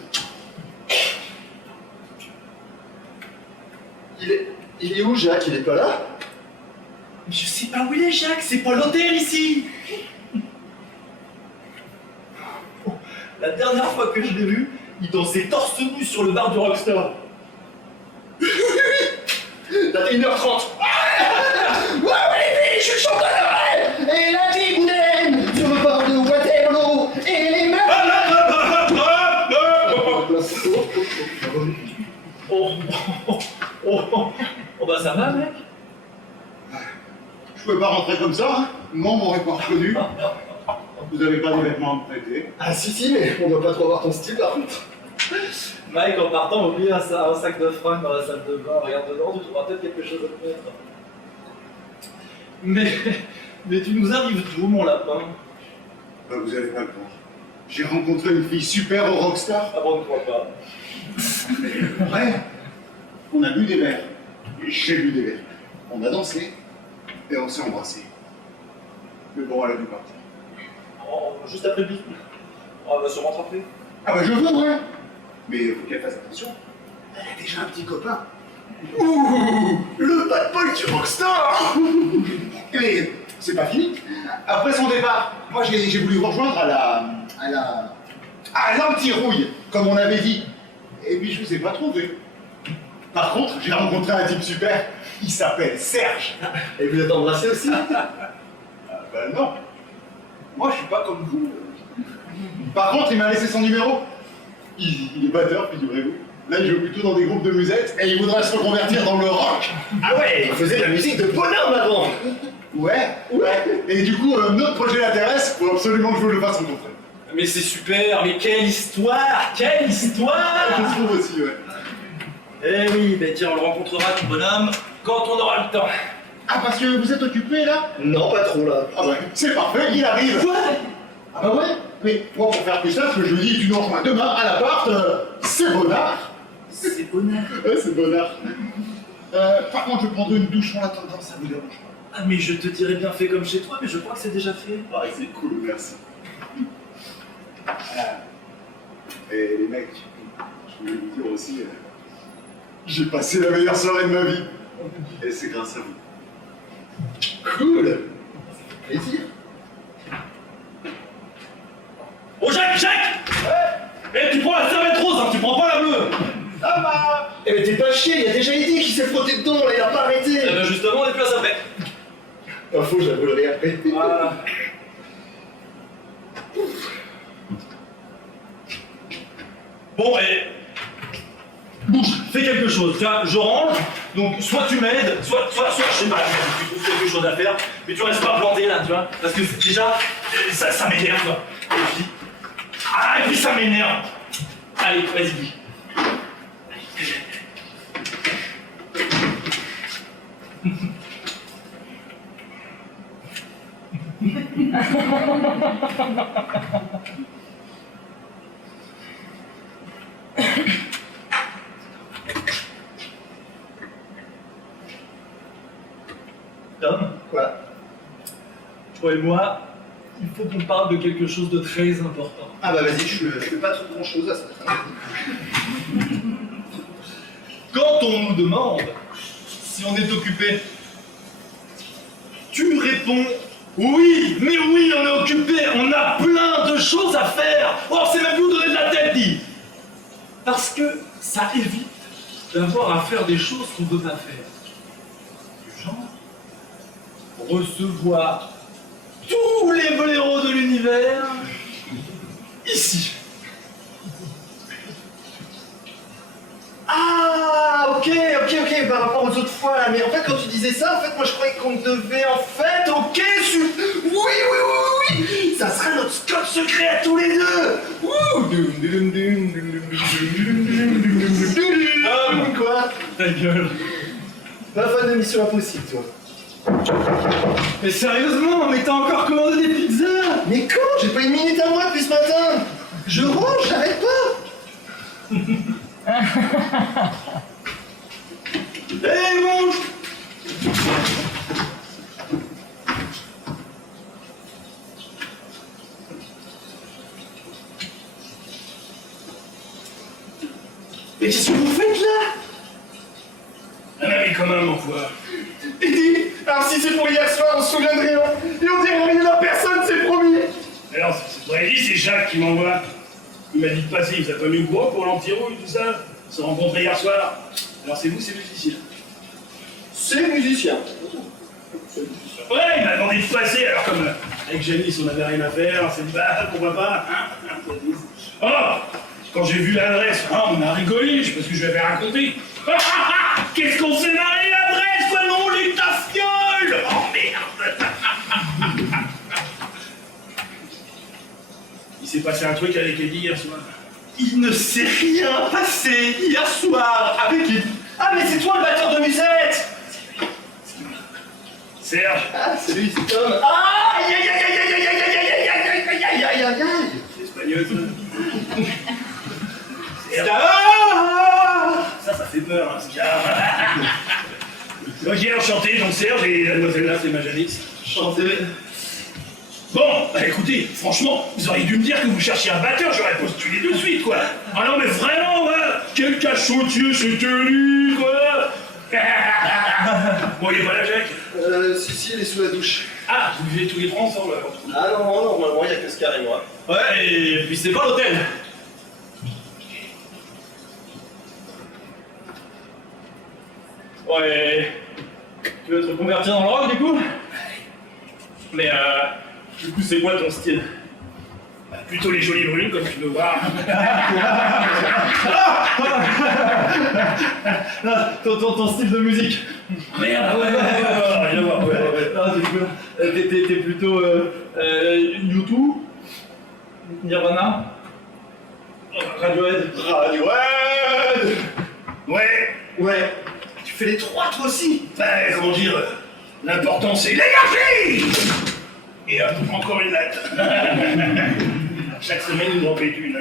Il est où Jacques? Il est pas là? Mais je sais pas où il est, Jacques, c'est pas l'hôtel ici! La dernière fois que je l'ai vu, il dansait torse nu sur le bar du Rockstar. T'as 1h30! Ouais, je suis chanteur! Et la vie Boudin sur le bord de Waterloo! Et les mains! Oh bah ça va, mec? Je pouvais pas rentrer comme ça, hein. Moi, on m'aurait pas reconnu. Vous avez pas des vêtements à me prêter? Ah si, mais on doit pas trop voir ton style par contre. Mike, en partant, oublie un sac de fringues dans la salle de bain. Regarde dedans, tu trouveras peut-être quelque chose à te mettre. Mais tu nous arrives d'où, mon lapin? Bah, vous allez pas le voir. J'ai rencontré une fille super au Rockstar. Ah bon, ne crois pas. Ouais. On a bu des verres. J'ai bu des verres. On a dansé. Et on s'est embrassé. Mais bon, elle a dû partir. Oh, juste après le bisou. Oh, elle va sûrement te rappeler. Ah bah je veux, ouais. Mais faut qu'elle fasse attention. Elle a déjà un petit copain. Ouh, le bad boy du Rockstar. Mais c'est pas fini. Après son départ, moi j'ai voulu vous rejoindre à l'anti-rouille, comme on avait dit. Et puis je vous ai pas trouvé. Par contre, j'ai rencontré un type super. Il s'appelle Serge. Et vous êtes embrassé aussi? Ben non. Moi je suis pas comme vous. Par contre, il m'a laissé son numéro. Il est batteur, figurez-vous. Là, il joue plutôt dans des groupes de musette et il voudrait se reconvertir dans le rock. Ah ouais, il faisait de la musique de bonhomme avant! Ouais. Et du coup, notre projet l'intéresse, faut absolument que je vous le fasse rencontrer. Mais c'est super, mais quelle histoire! Quelle histoire! Je trouve aussi, ouais. Eh oui, ben tiens, on le rencontrera, ton bonhomme, quand on aura le temps. Ah, parce que vous êtes occupé là? Non, pas trop là. Ah ouais, c'est parfait, il arrive. Quoi? Ah bah ouais. Mais moi, pour faire plus simple, je lui dis, tu nous rejoins demain à l'appart, c'est Bonnard. C'est bonheur. Ouais, c'est Bonnard. Par contre, je prendrai une douche en attendant, ça vous dérange pas? Ah mais je te dirais bien fait comme chez toi, mais je crois que c'est déjà fait. Ah, c'est cool, merci. Et les mecs, je voulais vous dire aussi, j'ai passé la meilleure soirée de ma vie. Et c'est grâce à vous. Cool! Plaisir! Oh Jacques! Eh, tu prends la serviette rose, hein, tu prends pas la bleue! Ça va! Eh mais t'es pas chier, il y a déjà Eddie qui s'est frotté dedans, là, il a pas arrêté. Eh ben justement, on est place après. Pas faux, j'avouerai après. Voilà. Bon, et... Bouge, fais quelque chose. Tiens, je range, donc soit tu m'aides, soit je sais pas, tu trouves quelque chose à faire, mais tu restes pas planté là, tu vois, parce que déjà, ça m'énerve, quoi. Et puis ça m'énerve. Allez, vas-y. Tom, Quoi? toi et moi, il faut qu'on parle de quelque chose de très important. Ah bah vas-y, je fais pas trop grand chose à ça. Quand on nous demande si on est occupé, tu réponds oui, mais oui, on est occupé, on a plein de choses à faire. Oh, c'est même vous donner de la tête, dit. Parce que ça évite d'avoir à faire des choses qu'on ne veut pas faire. Du genre, recevoir tous les blaireaux de l'univers ici. Ah, ok, par rapport aux autres fois là, mais en fait quand tu disais ça, en fait moi je croyais qu'on devait en fait, ok, oui, ça sera notre code secret à tous les deux. Quoi? Ta gueule. Pas fan de Mission Impossible, toi. Mais sérieusement, mais t'as encore commandé des pizzas? Mais quand? J'ai pas une minute à moi depuis ce matin. Je range, j'arrête pas. Eh mon... Mais qu'est-ce que vous faites là? Un ami commun, mon foi. Eddie, alors si c'est pour hier soir, on se souvient de rien. Et on dirait rien à personne, c'est promis. Alors, c'est pas Eddie, c'est Jacques qui m'envoie. Il m'a dit de passer, il vous a pas mis au courant pour l'anti-rouille, tout ça. Ils se sont rencontrés hier soir. Alors c'est vous, c'est musicien. C'est musicien. Ouais, il m'a demandé de passer, alors comme avec Janice on avait rien à faire, on s'est dit bah pourquoi pas, hein. Oh, quand j'ai vu l'adresse, on a rigolé, je sais pas ce que je lui avais raconté. Qu'est-ce qu'on s'est marré l'adresse, quoi non, les tafioles. Oh merde. Il s'est passé un truc avec Eddie hier soir. Il ne s'est rien passé hier soir avec Eddie. Ah mais c'est toi le batteur de musette. Serge, Ah c'est lui, c'est Tom. Ah aïe aïe aïe aïe aïe aïe aïe aïe aïe aïe aïe aïe aïe aïe. c'est espagnol ça. Serge. Ça fait peur, hein, Scar. Ok, enchanté, donc Serge et la demoiselle là, c'est ma Janice. Chanté. Bon, bah écoutez, franchement, vous auriez dû me dire que vous cherchiez un batteur, j'aurais postulé tout de suite, quoi. Ah non, mais vraiment, ouais, quel cachotier c'était lui, quoi. Bon, il est pas là, Jacques? Si, il est sous la douche. Ah, vous vivez tous les trois ensemble, alors. Ah non, normalement il y a que Scar et moi. Ouais, et puis c'est pas l'hôtel. Ouais. Tu veux te reconvertir dans le rock du coup? Mais du coup c'est quoi ton style? Bah, plutôt les jolies brunes, comme tu peux voir. Ton style de musique. Merde, ouais, rien à voir, ouais. Ah, du coup, t'es plutôt YouTube, Nirvana, Radiohead. Radiohead. Ouais, Tu fais les trois toi aussi. bah, comment dire, l'important c'est l'énergie. Et encore une latte. Chaque semaine, il nous en fait une.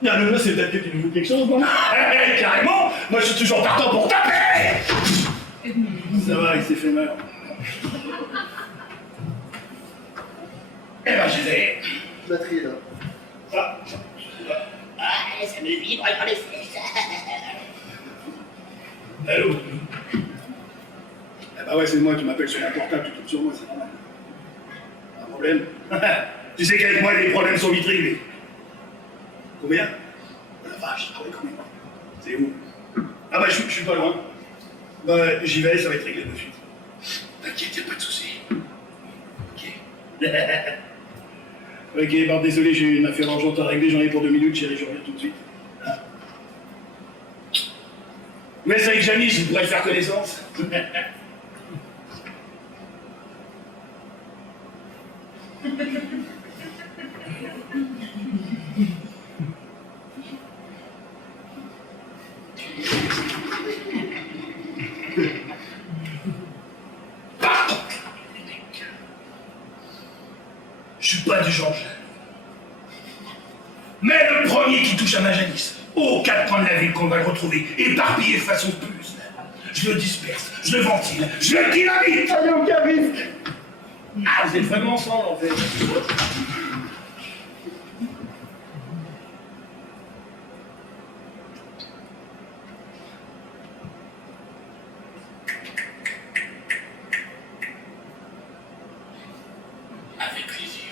Bien, le c'est peut-être que tu nous veux quelque chose, non? Carrément, moi je suis toujours partant pour taper. Ça va, il s'est fait mal. Eh ben j'y vais. Batterie là. Ah, ça me vibre dans les fesses. Allô? Ah bah ouais, c'est moi qui m'appelle sur mon portable, tu tombes sur moi, c'est normal. problème. Tu sais qu'avec moi, les problèmes sont vite réglés. Combien? Oh la vache, ah ouais, combien? C'est où? Ah bah, je suis pas loin. Bah, j'y vais, ça va être réglé de suite. T'inquiète, y'a pas de soucis. Ok. Ok, bon, désolé, j'ai une affaire urgente à régler, j'en ai pour 2 minutes, chérie, je reviens tout de suite. Mais c'est avec Janice, je pourrais faire connaissance. Je suis pas du genre jeune. Mais le premier qui touche à ma Janice, aux 4 coins de la ville qu'on va le retrouver, éparpillé façon puce, je le disperse, je le ventile, je le dynamite. Allez, aucun risque. Ah, vous êtes vraiment ensemble en fait. Avec plaisir.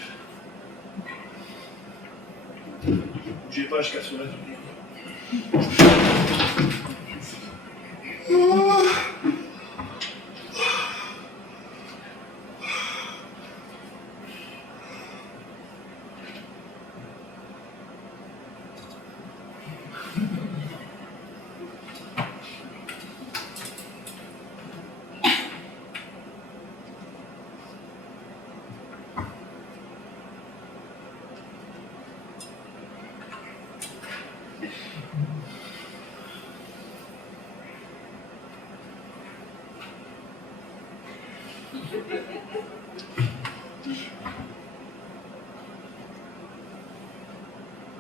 Bougez pas, je casse le reste.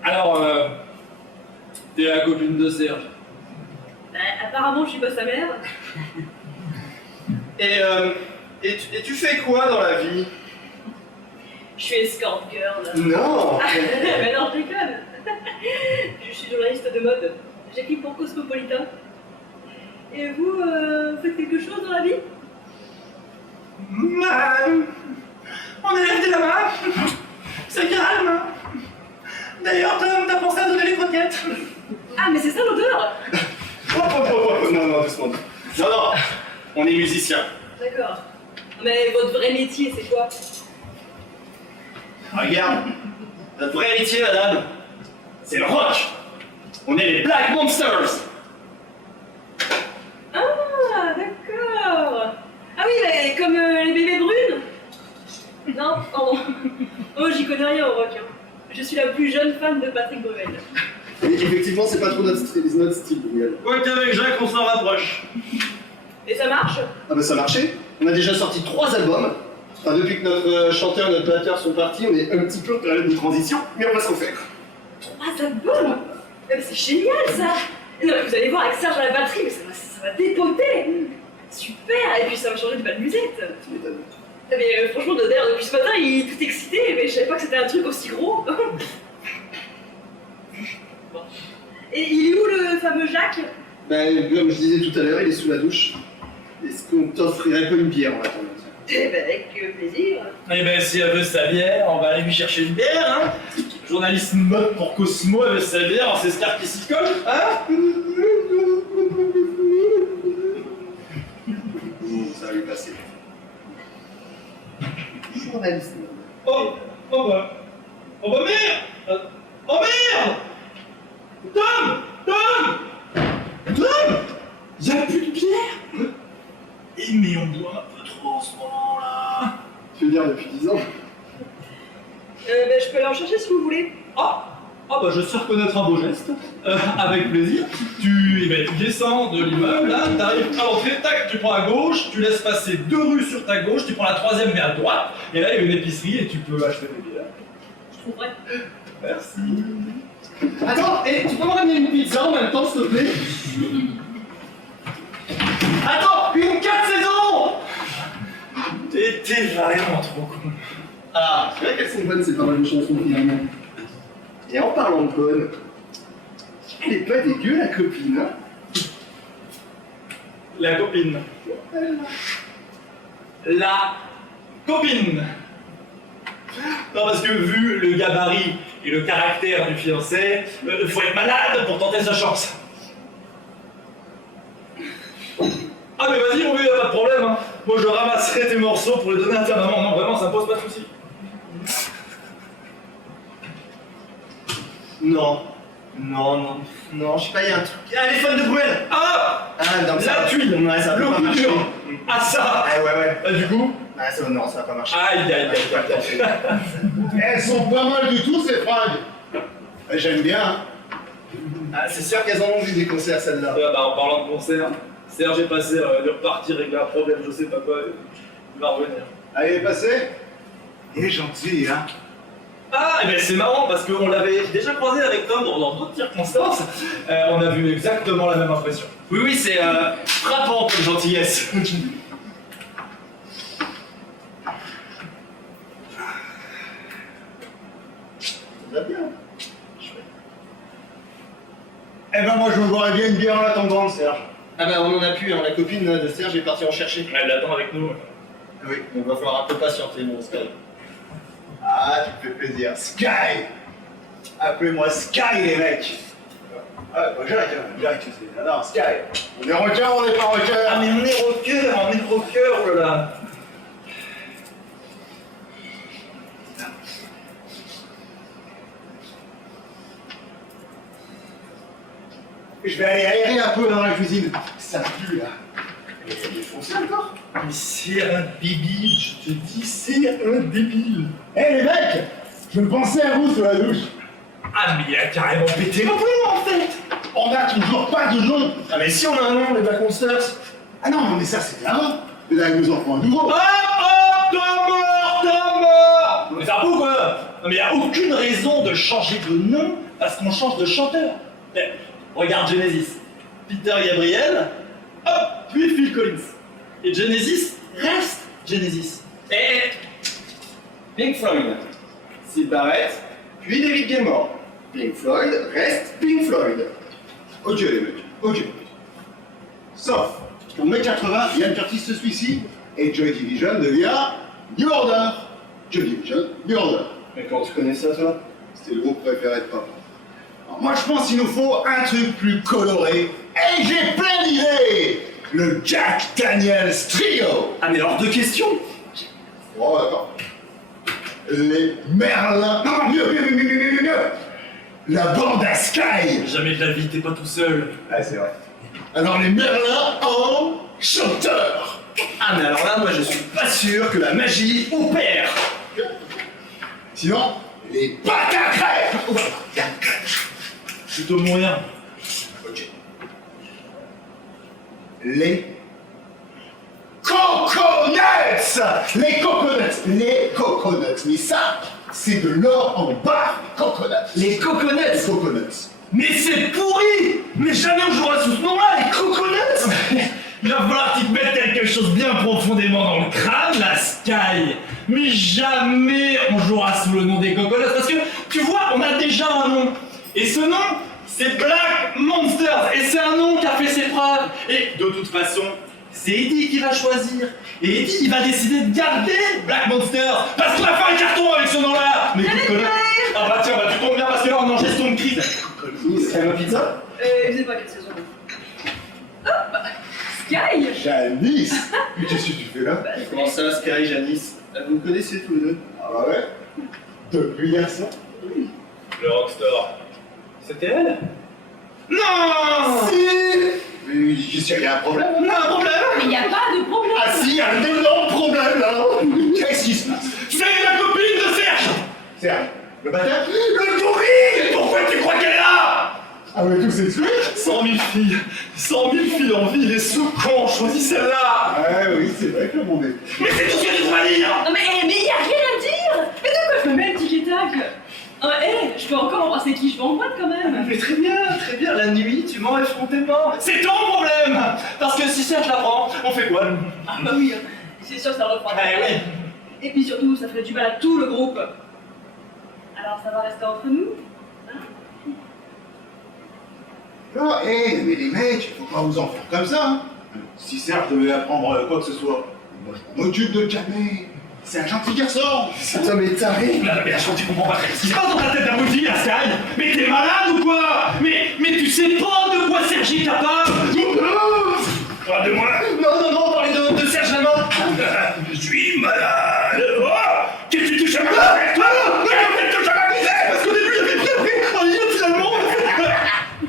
Alors, t'es la copine de Serge. Apparemment, je suis pas sa mère. Et tu fais quoi dans la vie? Je suis escort girl. Non. Mais non, je déconne. Je suis journaliste de mode. J'écris pour Cosmopolitan. Et vous, faites quelque chose dans la vie? On élève des lamas. C'est calme. D'ailleurs, Tom, t'as pensé à donner les croquettes? Ah, mais c'est ça l'odeur! Non, doucement. Non, on est musicien. D'accord. Mais votre vrai métier, c'est quoi? Regarde, notre vrai métier, madame, c'est le rock. On est les Black Monsters. Ah, d'accord. Ah oui, mais comme les bébés brunes? Non, pardon. Oh, j'y connais rien au rock. Hein. Je suis la plus jeune fan de Patrick Bruel. Effectivement, c'est pas trop notre style, Bruel. Quoi qu'avec Jacques, on s'en rapproche. Et ça marche? Ah bah ça marchait. On a déjà sorti 3 albums. Enfin, depuis que notre chanteur et notre batteur sont partis, on est un petit peu en période de transition, mais on va se refaire. 3 albums? Mais c'est génial ça! Non, mais vous allez voir avec Serge à la batterie, mais ça va dépoter! Super! Et puis ça va changer de belle musette! Tu m'étonnes. Mais franchement, d'ailleurs, depuis ce matin, il est tout excité, mais je savais pas que c'était un truc aussi gros! Bon. Et il est où le fameux Jacques? Ben, comme je disais tout à l'heure, il est sous la douche. Est-ce qu'on t'offrirait pas une bière en attendant? Eh ben, avec plaisir! Eh ben, si elle veut sa bière, on va aller lui chercher une bière, hein. Journaliste mode pour Cosmo, elle veut sa bière, c'est ce qui s'y colle, hein. Ça va lui passer. Journaliste. Oh bah merde! Oh merde! Tom! Y'a plus de bière? Eh mais on boit un peu trop en ce moment là! Tu veux dire depuis 10 ans? Ben, je peux aller en chercher si vous voulez. Ah bah je sais reconnaître un beau geste. Avec plaisir. Tu descends de l'immeuble, là, t'arrives à l'entrée, tac, tu prends à gauche, tu laisses passer 2 rues sur ta gauche, tu prends la 3e mais à droite, et là il y a une épicerie et tu peux acheter des bières. Je trouverai. Merci. Attends, et tu peux me ramener une pizza en même temps, s'il te plaît? Attends, une 4 saisons! T'es vraiment trop con. Ah, c'est vrai qu'elles sont bonnes ces paroles de chansons finalement. Et en parlant de bonnes, elle est pas dégueu la copine, hein? La copine. La copine. Non, parce que vu le gabarit et le caractère du fiancé, faut être malade pour tenter sa chance. Ah mais vas-y mon vieux, y'a pas de problème, hein. Moi je ramasserai tes morceaux pour les donner à ta maman. Non, vraiment, ça me pose pas de soucis. Non. Non, je sais pas, il y a un truc. Ah, les fans de Bruel. Ah, Non, la tuile, ouais, ça va le pas coup marcher. dur. Ah ça. Ouais. Ah, du coup. Ah, ça, non, ça va pas marcher. Aïe, aïe, aïe. Elles sont pas mal du tout, ces fringues. J'aime bien, hein. Ah, c'est sûr qu'elles en ont vu des concerts, celles-là. En parlant de concert, Serge est passé de repartir régler un problème, je sais pas quoi, il va revenir. Allez, est passé. Il est gentil, hein. Ah, et ben c'est marrant parce qu'on l'avait déjà croisé avec Tom dans d'autres circonstances. On a vu exactement la même impression. Oui, c'est frappant comme gentillesse. Ça va bien. Eh ben moi je me boirais bien une bière en attendant, Serge. Ah bah on en a plus, hein. La copine de Serge est partie en chercher. Elle l'attend avec nous. Oui, donc va falloir un peu patienter, mon Sky. Ah, tu me fais plaisir. Sky. Appelez-moi Sky, les mecs. Ah, bah Jacques, c'est... Non, Sky. On est rockers, on n'est pas rockers. Ah mais on est rocker, oh là là. Je vais aller aérer un peu dans la cuisine. Ça pue, là. Mais il est foncé encore. Mais c'est un débile, je te dis, c'est un débile. Eh les mecs, je pensais à vous sur la douche. Ah mais il a carrément pété le plomb en fait. On n'a toujours pas de nom. Ah mais si on a un nom, les Black Monsters. Ah non, mais ça c'est avant. Mais là, nous en prenons un nouveau. T'es mort. Mais ça ou quoi? Non mais y a aucune raison de changer de nom parce qu'on change de chanteur. Regarde Genesis. Peter Gabriel, hop, puis Phil Collins. Et Genesis reste Genesis. Et Pink Floyd. Syd Barrett, puis David Gilmour. Pink Floyd reste Pink Floyd. Ok les mecs, ok. Sauf, en mai 80, Ian Curtis se suicide et Joy Division devient New Order. Joy Division, New Order. Mais quand tu connais ça, toi? C'était le groupe préféré de papa. Alors moi je pense qu'il nous faut un truc plus coloré. Et j'ai plein d'idées. Le Jack Daniels Trio. Ah mais hors de question. Oh d'accord. Les Merlins. Non, mieux. La bande à Sky. jamais de la vie, t'es pas tout seul. Ah c'est vrai. Alors les Merlins en chanteur. Ah mais alors là, moi je suis pas sûr que la magie opère. Sinon, les Batacrèves. Plutôt moyen. Ok. Les Coconuts. Les Coconuts. Mais ça, c'est de l'or en barre. Les coconuts. Les Coconuts. Mais c'est pourri. Mais jamais on jouera sous ce nom-là, les coconuts. Il va falloir qu'il te mette quelque chose bien profondément dans le crâne, la Sky. Mais jamais on jouera sous le nom des coconuts parce que, tu vois, on a déjà un nom. Et ce nom, c'est Black Monsters. Et c'est un nom qui a fait ses preuves. Et de toute façon, c'est Eddie qui va choisir. Et Eddie, il va décider de garder Black Monsters. Parce qu'on va faire un carton avec ce nom-là. Mais coconuts. Ah bah tiens, bah tu tombes bien parce que là on est en gestion de crise. C'est ma pizza? Je sais pas quelle saison. Hop Sky. Janice. Mais qu'est-ce que tu fais là? Comment ça, Sky, Janice? Vous me connaissez tous les deux? Ah bah ouais. Depuis hier soir. Le Rockstar. C'était elle? Non. Si. Mais qu'est-ce qu'il y a un problème? On a un problème. Mais y a pas de problème. Ah si, il y a un énorme problème là. Qu'est-ce qui se passe? C'est la copine de Serge. Serge, le bâtard? Le gorille. Pourquoi tu crois qu'elle est là? Ah mais tout s'explique. 100 000 filles. 100 000 filles en ville et sous con. Choisis celle-là. Ah oui, c'est vrai que le monde est... Mais c'est tout ce que tu dois dire. Non mais y a rien à dire. Mais de quoi je me mets le tic et tac? Je peux encore embrasser qui je veux en boîte quand même. Mais très bien. La nuit, tu m'en effrontais pas. C'est ton problème. Parce que si Serge la prend, on fait quoi nous? Ah bah oui, c'est sûr que ça reprend. Eh oui. Et puis surtout, ça ferait du mal à tout le groupe. Alors ça va rester entre nous? Non, mais les mecs, faut pas vous en faire comme ça. Hein. Si Serge devait apprendre quoi que ce soit, moi je m'en occupe de calmer. C'est un gentil garçon. Cet homme est taré. Là, mais tu comprends pas ce qui se passe dans ta tête d'abruti, là, Sky. Mais t'es malade ou quoi? Mais tu sais pas de quoi Serge est capable? Pas de moi. Non, parlez de Serge Lama. Je suis malade. Oh, qu'est-ce que tu touches à ma tête, toi? Qu'est-ce que tu touches à ma tête? Parce qu'au début, il avait bien pris. Oh, il est finalement.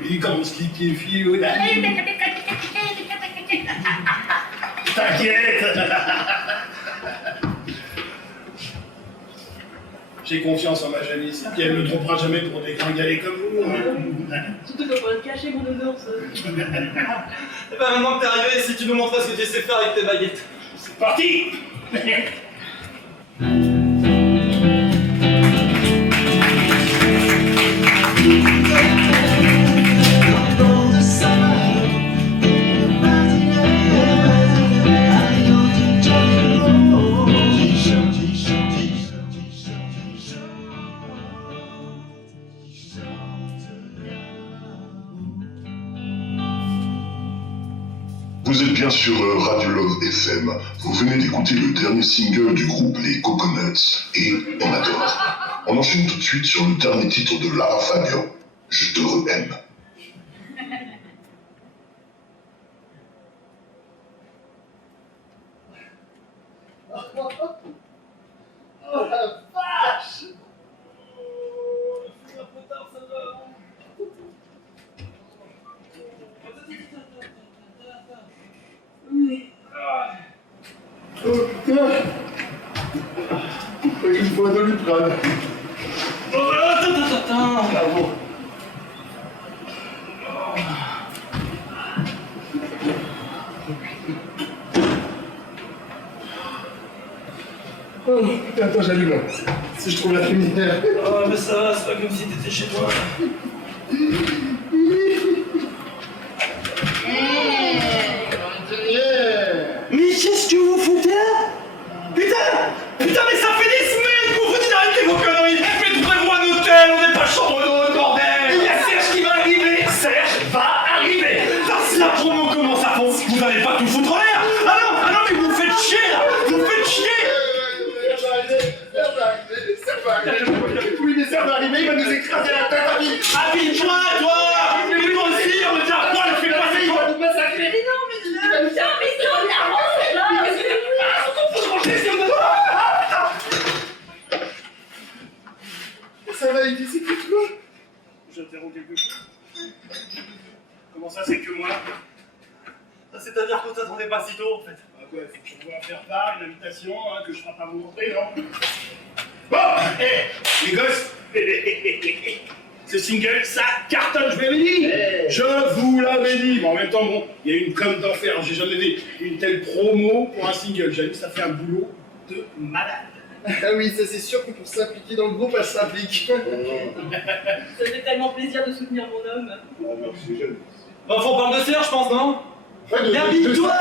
Il commence qui fille. T'inquiète. J'ai confiance en ma Janice, et puis elle ne me trompera jamais pour dégringaler comme vous. Surtout qu'on va cacher mon odeur, ça. Et bah maintenant que t'es arrivé, si tu nous montres ce que tu sais faire avec tes baguettes. C'est parti. Vous êtes bien sur Radio Love FM. Vous venez d'écouter le dernier single du groupe Les Coconuts et on adore. On enchaîne tout de suite sur le dernier titre de Lara Fabian, Je te re-aime. Oh la vache. Il faut un doliprane. Attends. Bravo. Oh, attends, j'allume. Si je trouve la lumière. Oh, mais ça va, c'est pas comme si t'étais chez toi. Mais qu'est-ce que vous foutez là? Putain, mais ça fait des semaines que vous vous dites d'arrêter vos conneries. Mais trouvez-vous un hôtel, on n'est pas chambre d'hôte, bordel. Il y a Serge qui va arriver. Serge va arriver. Si la promo commence à fond, vous n'allez pas tout foutre en l'air. Ah non, mais vous faites chier là. Vous faites chier. Ça va arriver. Oui, mais ça va arriver, il va nous écraser la tête à vie. Habille-toi, toi. Mais toi aussi, on me dit à quoi, fais pas Il va nous massacrer. Mais non, mais la rose, là, qu'est-ce que Ça va, il dit, c'est que toi. J'interromps quelque chose. Comment ça, c'est que moi? C'est-à-dire qu'on t'attendait pas si tôt en fait. Ah quoi, il faut que je vois faire part, une invitation, hein, que je ferai pas vous montrer, non? Bon, les gosses, ce single, ça cartonne, je vous l'avais dit. Je vous l'avais dit. Mais en même temps, bon, il y a une com d'enfer. J'ai jamais vu une telle promo pour un single. J'avoue, ça fait un boulot de malade. Ah oui, ça c'est sûr que pour s'impliquer dans le groupe, elle s'implique. Ça fait tellement plaisir de soutenir mon homme. Enfin, on parle de Serge, je pense, non? Ouais, Mais habille-toi.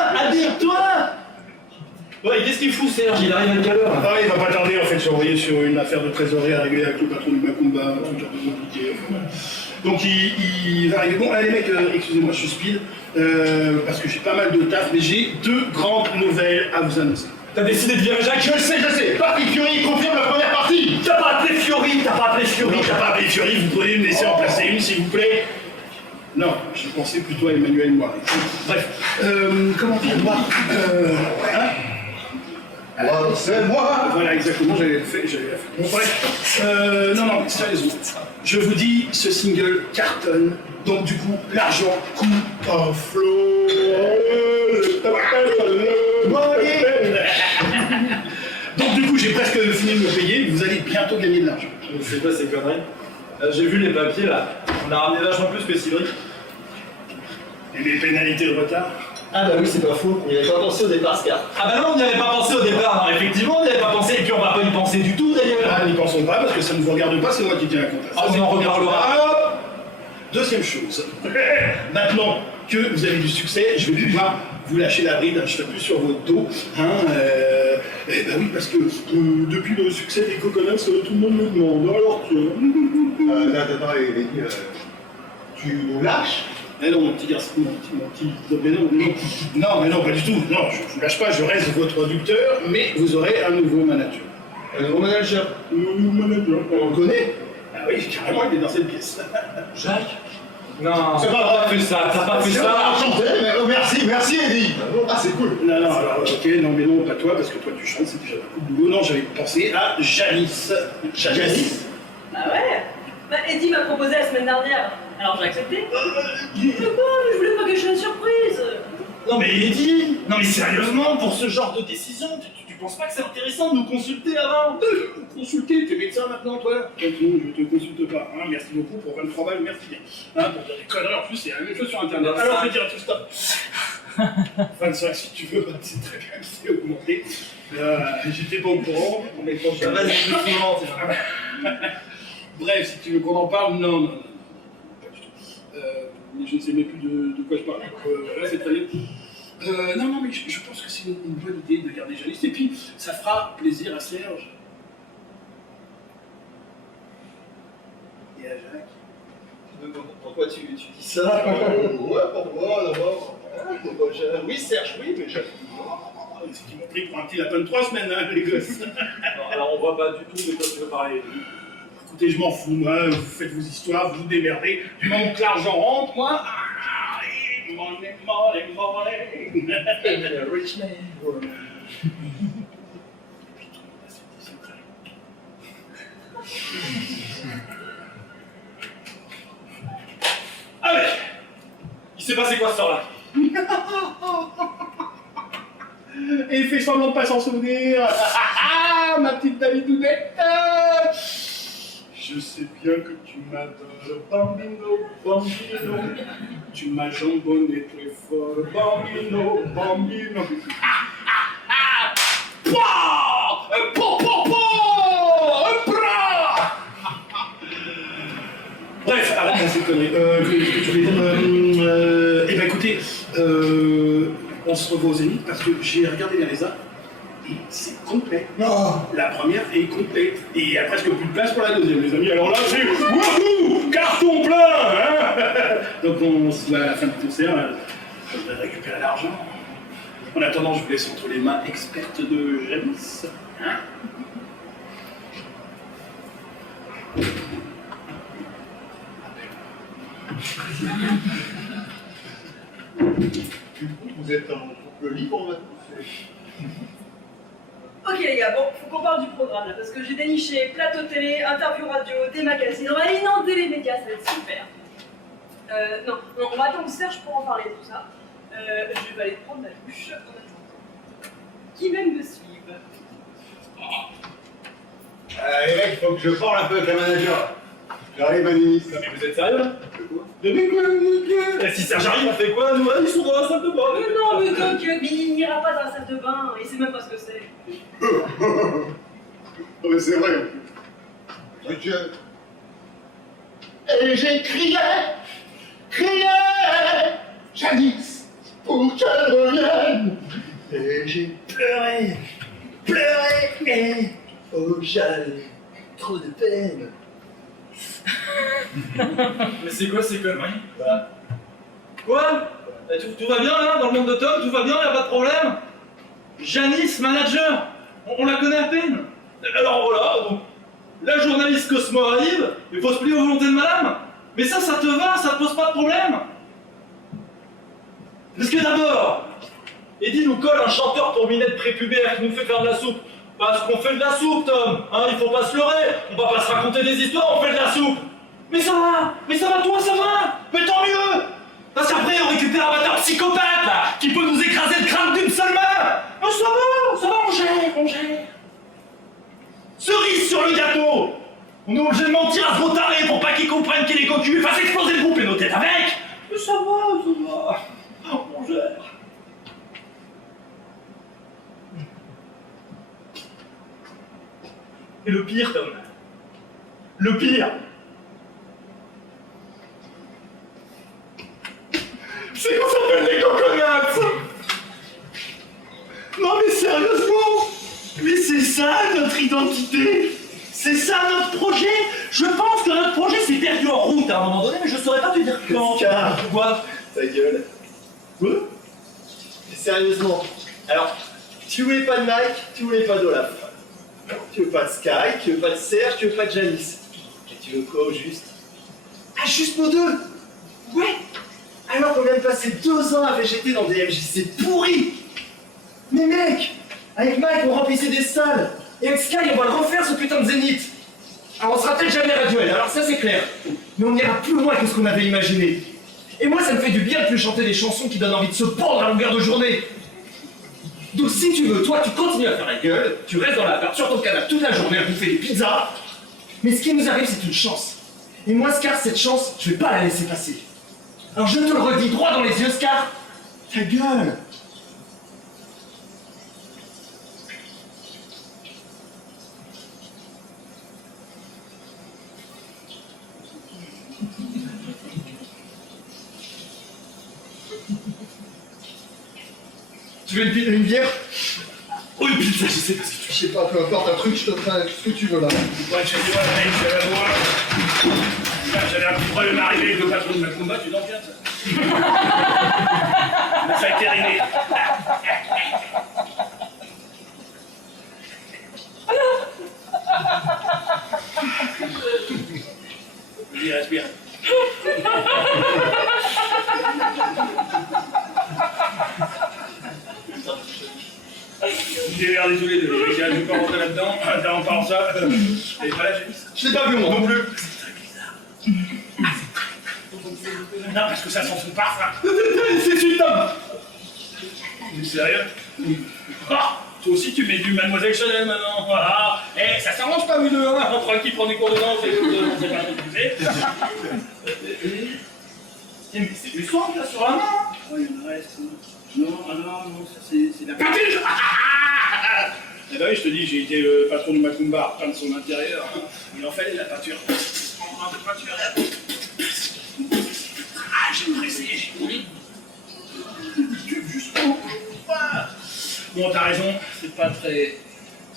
Ouais, qu'est-ce qu'il fout Serge? Il arrive à quelle heure? Ah, il va pas tarder en fait, j'ai envoyé sur une affaire de trésorerie à régler avec le patron du Macumba, un truc un peu compliqué. Donc il va arriver. Bon, allez les mecs, excusez-moi, je suis speed, parce que j'ai pas mal de taf, mais j'ai 2 grandes nouvelles à vous annoncer. T'as décidé de virer Jacques? Je sais. Patrick Fury confirme la première partie. T'as pas appelé Fiori, Non, t'as pas appelé Fury, vous pourriez me laisser en placer une s'il vous plaît. Non, je pensais plutôt à Emmanuel Moiré. Bref, comment dire moi C'est moi. Voilà, exactement, j'avais fait. Bon, bref, non, mais sérieusement, je vous dis, ce single cartonne, donc du coup, l'argent coule en flot. Donc du coup, j'ai presque fini de me payer, vous allez bientôt gagner de l'argent. C'est quoi ces conneries? J'ai vu les papiers là. On a ramené vachement plus que Cédric. Et les pénalités de retard. Ah bah oui, c'est pas faux. Il n'y avait pas pensé au départ, Scar. Ah bah non, on n'y avait pas pensé au départ. Non, effectivement, on n'y avait pas pensé. Et puis on va pas y penser du tout d'ailleurs. Ah, n'y pensons pas, parce que ça ne vous regarde pas, c'est moi qui tiens la compte. Ah, on en reparlera. Deuxième chose. Maintenant que vous avez du succès, je vais pouvoir vous lâcher la bride, je ne serai plus sur votre dos. Eh ben oui, parce que depuis le succès des Coconuts, tout le monde me demande. Alors que... Attends, tu nous lâches? Mais non, mon petit garçon, mon petit... Mais non, mais non, pas du tout. Non, je vous lâche pas, je reste votre réducteur, mais vous aurez un nouveau manager. Un nouveau manager. Un nouveau manager. On le connaît. Ah oui, carrément, il est dans cette pièce. Jacques? Non, C'est pas vrai. t'as pas fait ça, t'as pas fait ça. Enchanté, mais merci Eddie. Ah, c'est cool. Non, alors, ok, non, mais non, pas toi, parce que toi tu chantes, c'est déjà beaucoup de boulot. Non, j'avais pensé à Janice. Janice. Ah ouais? Bah, Eddie m'a proposé la semaine dernière. Alors j'ai accepté. Mais quoi? Mais je voulais pas gâcher la surprise. Non mais Eddie, non mais sérieusement, pour ce genre de décision, tu penses pas que c'est intéressant de nous consulter avant? Consulter, t'es médecin maintenant, toi? Donc non, je te consulte pas. Hein. Merci beaucoup pour 23 balles, merci bien. Hein, pour dire des conneries, en plus, c'est la même chose sur Internet. Non, Alors, ça- je vais dire tout stop. 25 si tu veux, c'est très bien qu'il s'est augmenté. J'étais pas au courant, on est pas Ça va, c'est plus souvent, tiens. Bref, si tu veux qu'on en parle, non, pas du tout. Mais je ne sais même plus de quoi je parle. Voilà, c'est très bien. Non, mais je pense que c'est une bonne idée de garder Janice, et puis ça fera plaisir à Serge. Et à Jacques. Pourquoi tu dis ça? Ouais, pourquoi d'abord? Oui, Serge, oui, mais je... C'est qu'ils m'ont pris pour un petit lapin de 3 semaines, hein, les gosses. Non, alors on voit pas du tout de quoi tu veux parler. Écoutez, je m'en fous, moi, vous faites vos histoires, vous vous démerdez. Du moment que l'argent rentre, moi... Money. Rich man. Ah mais il s'est passé quoi ce soir-là? Et il fait semblant de pas s'en souvenir. Ma petite Davidoudette. Je sais bien que tu m'adores, bambino, bambino. Tu m'as jambonné très fort, bambino, bambino. Pouah! Bref, arrête ces conneries. Qu'est-ce que je voulais dire Eh ben écoutez, on se revoit aux Zénith parce que j'ai regardé les résas et c'est complet. Non. La première est complète et il y a presque plus de place pour la deuxième, les amis. Alors là, c'est wouhou, carton plein, hein. Donc on se voit à la fin du concert, je vais récupérer l'argent. En attendant, je vous laisse entre les mains expertes de Janice. Hein. Vous êtes en couple libre maintenant? Ok les gars, bon, faut qu'on parle du programme là, parce que j'ai déniché plateau télé, interview radio, des magazines, on va aller dans télémédias, ça va être super. Non, on va attendre Serge pour en parler de tout ça. Je vais aller prendre ma douche en attendant. Qui même me suivre. Les mecs, faut que je parle un peu avec la manager. J'arrive à Nice. Mais vous êtes sérieux là? Et si Serge arrive, on fait quoi nous? Ils sont dans la salle de bain. Mais non, mais t'inquiète, mais il n'ira pas dans la salle de bain, il sait même pas ce que c'est. Non mais c'est vrai. Monsieur. Et j'ai crié, Janice, pour qu'elle revienne. Et j'ai pleuré, oh j'avais trop de peine. Mais c'est quoi ces conneries? Quoi? Tout va bien là, dans le monde de Tom? Tout va bien, y'a pas de problème? Janice, manager, on la connaît à peine. Alors voilà, donc, la journaliste Cosmo arrive, il faut se plier aux volontés de madame. Mais ça te va, ça te pose pas de problème? Parce que d'abord, Eddie nous colle un chanteur pour minette prépubère qui nous fait faire de la soupe. Parce qu'on fait de la soupe, Tom, hein, il faut pas se leurrer, on va pas se raconter des histoires, on fait de la soupe. Mais ça va toi, ça va. Mais tant mieux. Parce qu'après on récupère un batteur psychopathe là, qui peut nous écraser le crâne d'une seule main. Mais ça va, on gère. Cerise sur le gâteau. On est obligé de mentir à ce gros taré pour pas qu'ils comprennent qu'il est cocu, fasse exploser le groupe et nos têtes avec. Mais ça va, on gère. Et le pire, Tom, le pire, c'est qu'on s'appelle les Coconuts. Non mais sérieusement, mais c'est ça notre identité, c'est ça notre projet. Je pense que notre projet s'est perdu en route à un moment donné, mais je saurais pas te dire quand. Oscar. Quoi? Ta gueule. Quoi? Sérieusement. Alors, tu voulais pas de Mike, tu voulais pas d'Olaf. Tu veux pas de Sky, tu veux pas de Serge, tu veux pas de Janice. Et tu veux quoi au juste? Ah, juste nous deux. Ouais. Alors qu'on vient de passer 2 ans à végéter dans des MJC pourris. Mais mec, avec Mike on remplissait des salles. Et avec Sky on va le refaire ce putain de Zénith. Alors on sera peut-être jamais Radiohead, alors ça c'est clair. Mais on ira plus loin que ce qu'on avait imaginé. Et moi ça me fait du bien de plus chanter des chansons qui donnent envie de se pendre à longueur de journée. Donc si tu veux, toi tu continues à faire la gueule, tu restes dans l'appart sur ton canapé toute la journée à bouffer des pizzas. Mais ce qui nous arrive c'est une chance. Et moi Scar, cette chance, je vais pas la laisser passer. Alors je te le redis droit dans les yeux Scar, ta gueule. Tu veux une bière? Oh, une pizza, je sais pas ce que tu Je sais pas, peu importe, un truc, je te ferai ce que tu veux là. Ouais, je dis, ouais, mec, je vais la voir. J'avais un petit problème à arriver avec le patron de ma combat, tu t'en viens, ça. Ça a été réglé. Vas-y, respire. Démerdez tous les deux, les gars, je vais pas rentrer là-dedans. En parlant de ça, elle est pas là, Janice? Je l'ai pas vu moi non plus. Non, parce que ça sent son parfum. C'est une dame. Sérieux? Ah, toi aussi tu mets du Mademoiselle Chanel maintenant. Voilà. Eh, ça s'arrange pas vous deux, hein? Entre un qui prend des cours de danse et l'autre, on sait pas trop ce que c'est. Mais c'est du sang là sur la main. Oh, il me reste. Non, ah non, ça c'est la peinture. Eh ben oui, je te dis, j'ai été le patron du Macumba, peindre son intérieur. Il en fallait de la peinture. Un peu de peinture. Ah, j'ai pressé. Bon, t'as raison, c'est pas très.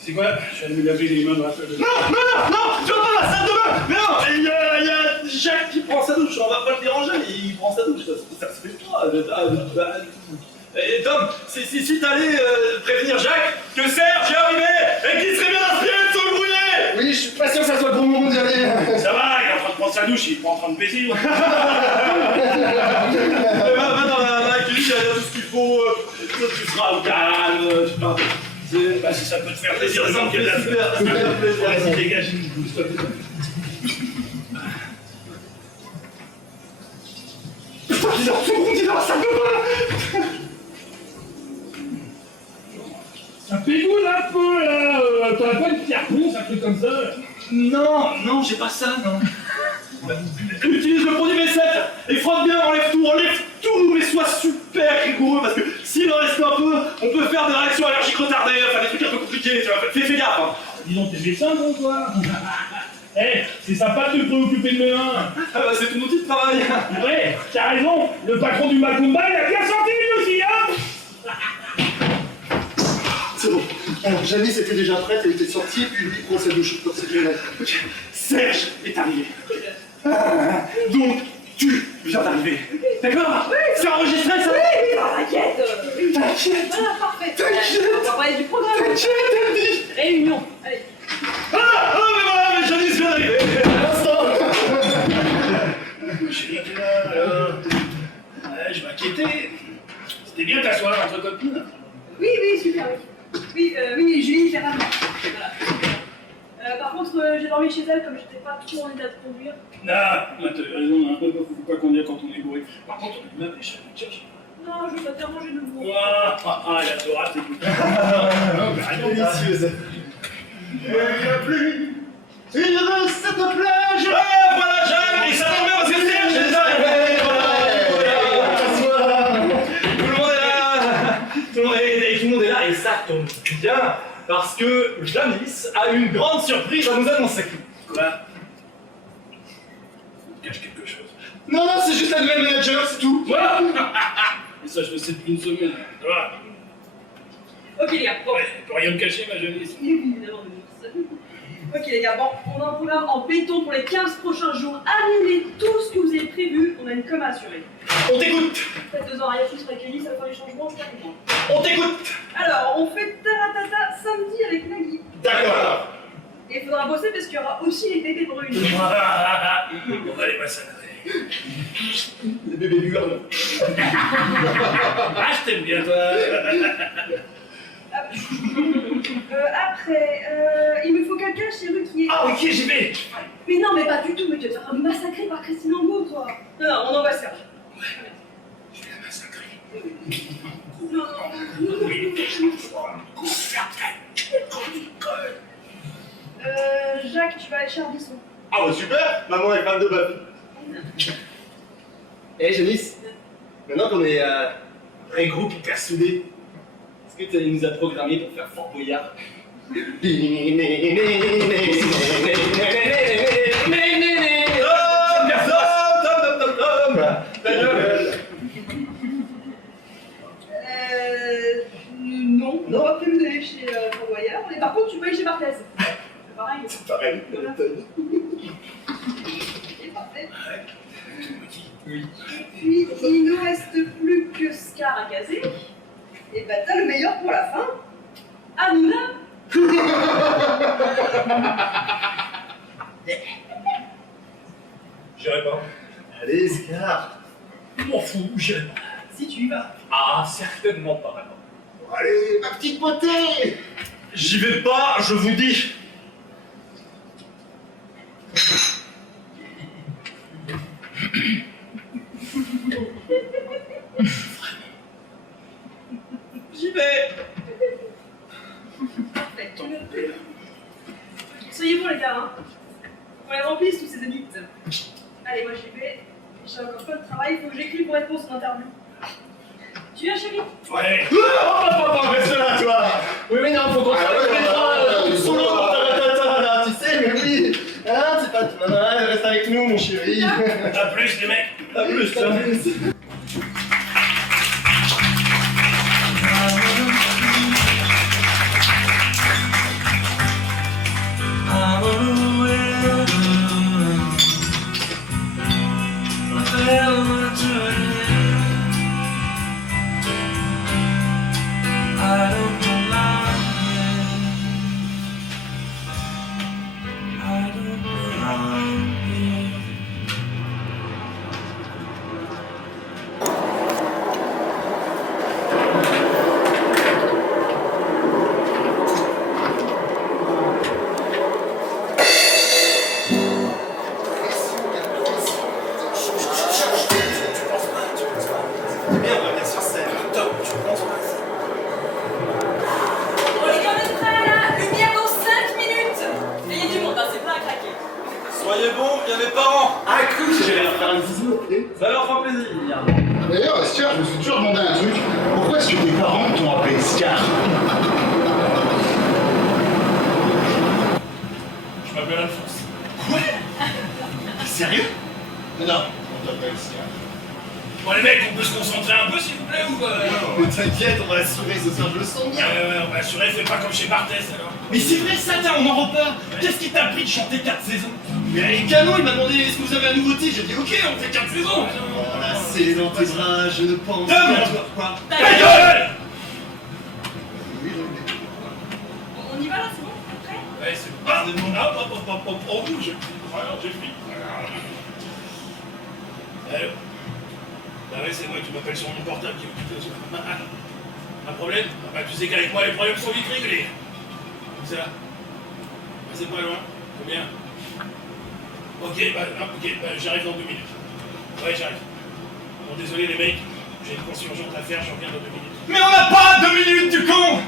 C'est quoi? Je vais me laver les mains dans la salle de bain. Non, tu vas pas la salle de bain. Mais non, il y a Jacques qui prend sa douche, on va pas le déranger, il prend sa douche, ça se fait pas. Et Tom, si t'allais prévenir Jacques que Serge est arrivé et qu'il serait bien inspiré de se brouiller. Oui, je suis pas sûr que ça soit le bon moment d'y aller. Ça va, il est en train de prendre sa douche, il est pas en train de baiser. Va dans la cuisine, il y a tout ce qu'il faut, tu seras au calme, tu vois. Bah, si ça peut te faire plaisir, Ça me fait de super plaisir. Vas-y, dégage, bouge-toi. Putain, tout le monde est dans la salle de bain. Ça pégoule un peu là, t'aurais pas une pierre bronze, un truc comme ça? Non, j'ai pas ça, non. Utilise le produit V7 et frotte bien, enlève tout, mais sois super rigoureux parce que s'il en reste un peu, on peut faire des réactions allergiques retardées, enfin des trucs un peu compliqués, tu vois, fais gaffe. Hein. Dis donc, t'es médecin, non, toi? Eh, c'est sympa de te préoccuper de mes mains. Ah bah c'est ton outil de travail. Ouais, t'as raison, le patron du Macumba, il a bien senti lui aussi, hein? C'est bon. Alors, Janice était déjà prête, elle était sortie, puis lui prend sa douche. Donc c'est génial. Ok, Serge est arrivé. Donc, tu viens d'arriver. D'accord? Oui. C'est enregistré, ça? Oui, t'inquiète. T'inquiète. Voilà, parfait. T'inquiète. On va parler du programme. T'inquiète, elle dit. Réunion, allez. Ah, mais voilà, mais Janice vient d'arriver. À l'instant. Chérie, t'es là, ouais, je m'inquiétais. C'était bien t'asseoir entre copines. Oui, super, oui. Oui, Julie, carrément. Voilà. Par contre, j'ai dormi chez elle comme j'étais pas trop en état de conduire. Non, t'as raison, hein. Faut pas conduire quand on est bourré. Par contre, on est même les chats de tchèque. Non, je veux pas te déranger de nouveau. Elle adorable, c'est tout. Délicieuse. Il n'y a plus une de cette plage. Ouais, voilà, Jacques, et ça tombe bien parce que Serge est arrivé. Tout le monde est là. Tout le monde est là et ça tombe bien parce que Janice a une grande surprise à nous annoncer. Quoi? On cache quelque chose. Non, c'est juste la nouvelle manager, c'est tout. Voilà. Et ça, je le sais depuis une semaine. Voilà. Ok, les gars, bon. Ouais, tu peux rien me cacher, ma Janice. Évidemment, Ok les gars, bon, on a un programme en béton pour les 15 prochains jours. Annulez tout ce que vous avez prévu, on a une com à assurer. On t'écoute. Faites 2 ans arrière, tout sera accueilli, ça va faire les changements, je suis pas content. On t'écoute. Alors, on fait taratata samedi avec Nagui. D'accord. Et il faudra bosser parce qu'il y aura aussi les bébés brunes. On va les massacrer. Les bébés burnes. Ah, je t'aime bien, toi. Après, il me faut quelqu'un chez eux qui est... Ah, ok, j'y vais. Mais non, mais pas du tout, mais tu vas te faire massacrer par Christine Angot, toi. Non, non, on envoie Serge. Je vais la massacrer. Non, Jacques, tu vas aller chez Ardisson. Ah bah super, maman est fan de Buffy. Eh Janice, maintenant qu'on est vrai groupe hyper soudé, est-ce que tu nous as programmé pour faire Fort Boyard? Ta gueule. Non, on n'a pas prévu d'aller chez Fort Boyard, mais par contre, tu peux aller chez Barthez. C'est pareil. C'est pareil, Voilà. C'est parfait. Oui. Et puis, il ne reste plus que Scar à caser. Et bah, t'as le meilleur pour la fin. Hanouna. J'irai pas. Allez Scar. Je m'en fous, j'irai pas. Si tu y vas. Ah, certainement pas maintenant. Allez, ma petite beauté. J'y vais pas, je vous dis. J'y vais. Parfait. Soyez bons, les gars. Hein. On les remplisse, tous ces élites. Allez, moi j'y vais. J'ai encore pas de travail, il faut que j'écrive pour réponse aux interviews. Tu viens, chérie? Ouais. Reste là, toi. Oui, mais non, faut qu'on travaille tous les trois, solo, là, tu sais, mais oui. Hein, c'est pas... Non, reste avec nous, mon chéri. À plus, les mecs. À plus, tiens. Soyez bons, il y a mes parents. Ah, cool, j'allais leur faire un bisou, ok. Ça leur fera plaisir. D'ailleurs, Scar, je me suis toujours demandé un truc. Pourquoi est-ce que tes parents t'ont appelé Scar? Je m'appelle Alphonse. Sérieux? Non, on t'appelle Scar. Bon, les mecs, on peut se concentrer un peu, s'il vous plaît, ou Mais t'inquiète, on va assurer ce soir, je le sens bien. on va assurer, fais pas comme chez Barthès, alors. Mais c'est vrai ça, tiens, on en repart. Qu'est-ce qui t'a pris de chanter 4 saisons? Mais les canons, il m'a demandé est-ce que vous avez un nouveau titre, j'ai dit ok, on fait 4 saisons. Voilà, c'est dans tes bras, je ne pense Dame. qu'à toi. Quoi? Ta gueule! On y va là, c'est bon? Prêt? Ouais, c'est bon. Ah, on bouge. Alors, j'ai pris. Allô? Ah ouais, c'est moi, tu m'appelles sur mon portable qui est occupé ce soir. Un problème? Ah bah, tu sais qu'avec moi, les problèmes sont vite réglés. Comme ça. Ah, c'est pas loin. Combien? Ok, bah, j'arrive dans 2 minutes. Ouais, j'arrive. Bon, désolé les mecs, j'ai une course urgente à faire, je reviens dans 2 minutes. Mais on n'a pas 2 minutes, du con.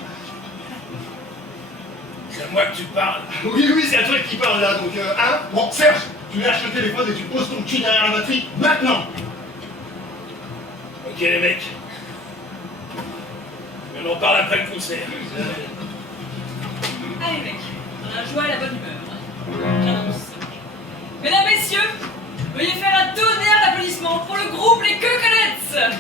C'est à moi que tu parles. Oui, oui, c'est à toi qui parle là, donc hein. Bon, Serge, tu lâches le téléphone et tu poses ton cul derrière la batterie, maintenant. Ok les mecs. Mais on en parle après le concert. Allez mec, dans la joie et la bonne humeur. J'annonce. Mesdames, messieurs, veuillez faire un tonnerre d'applaudissements pour le groupe Les Coconuts.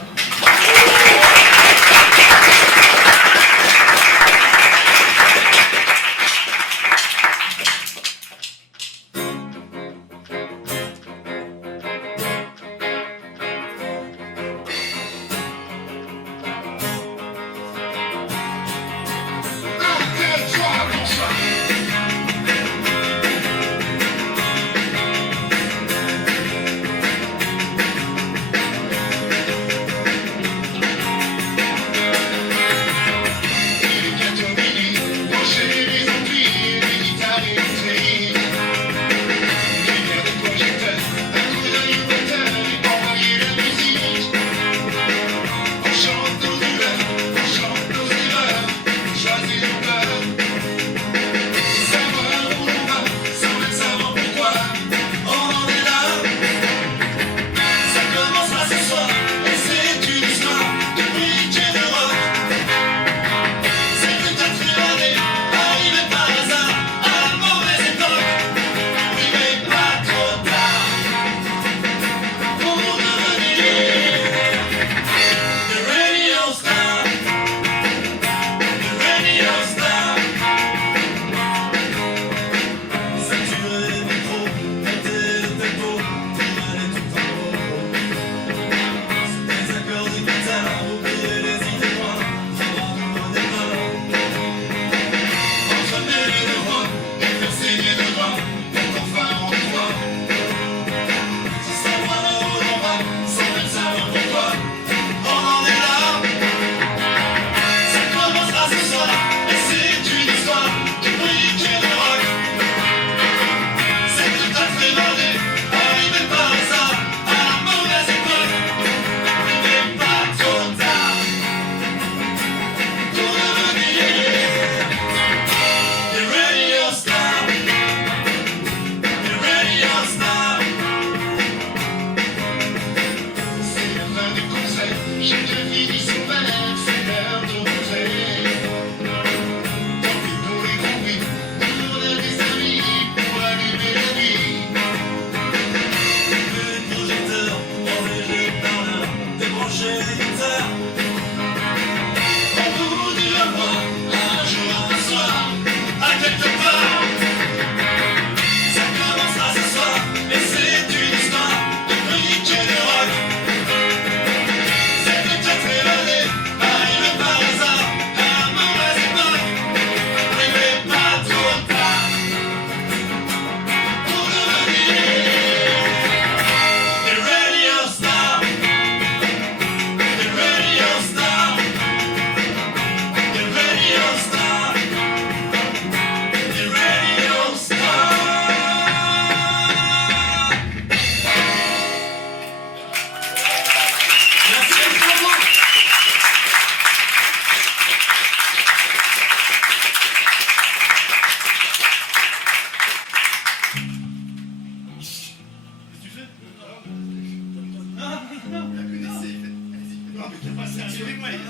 Non, mais t'es pas sérieux avec moi, les gars.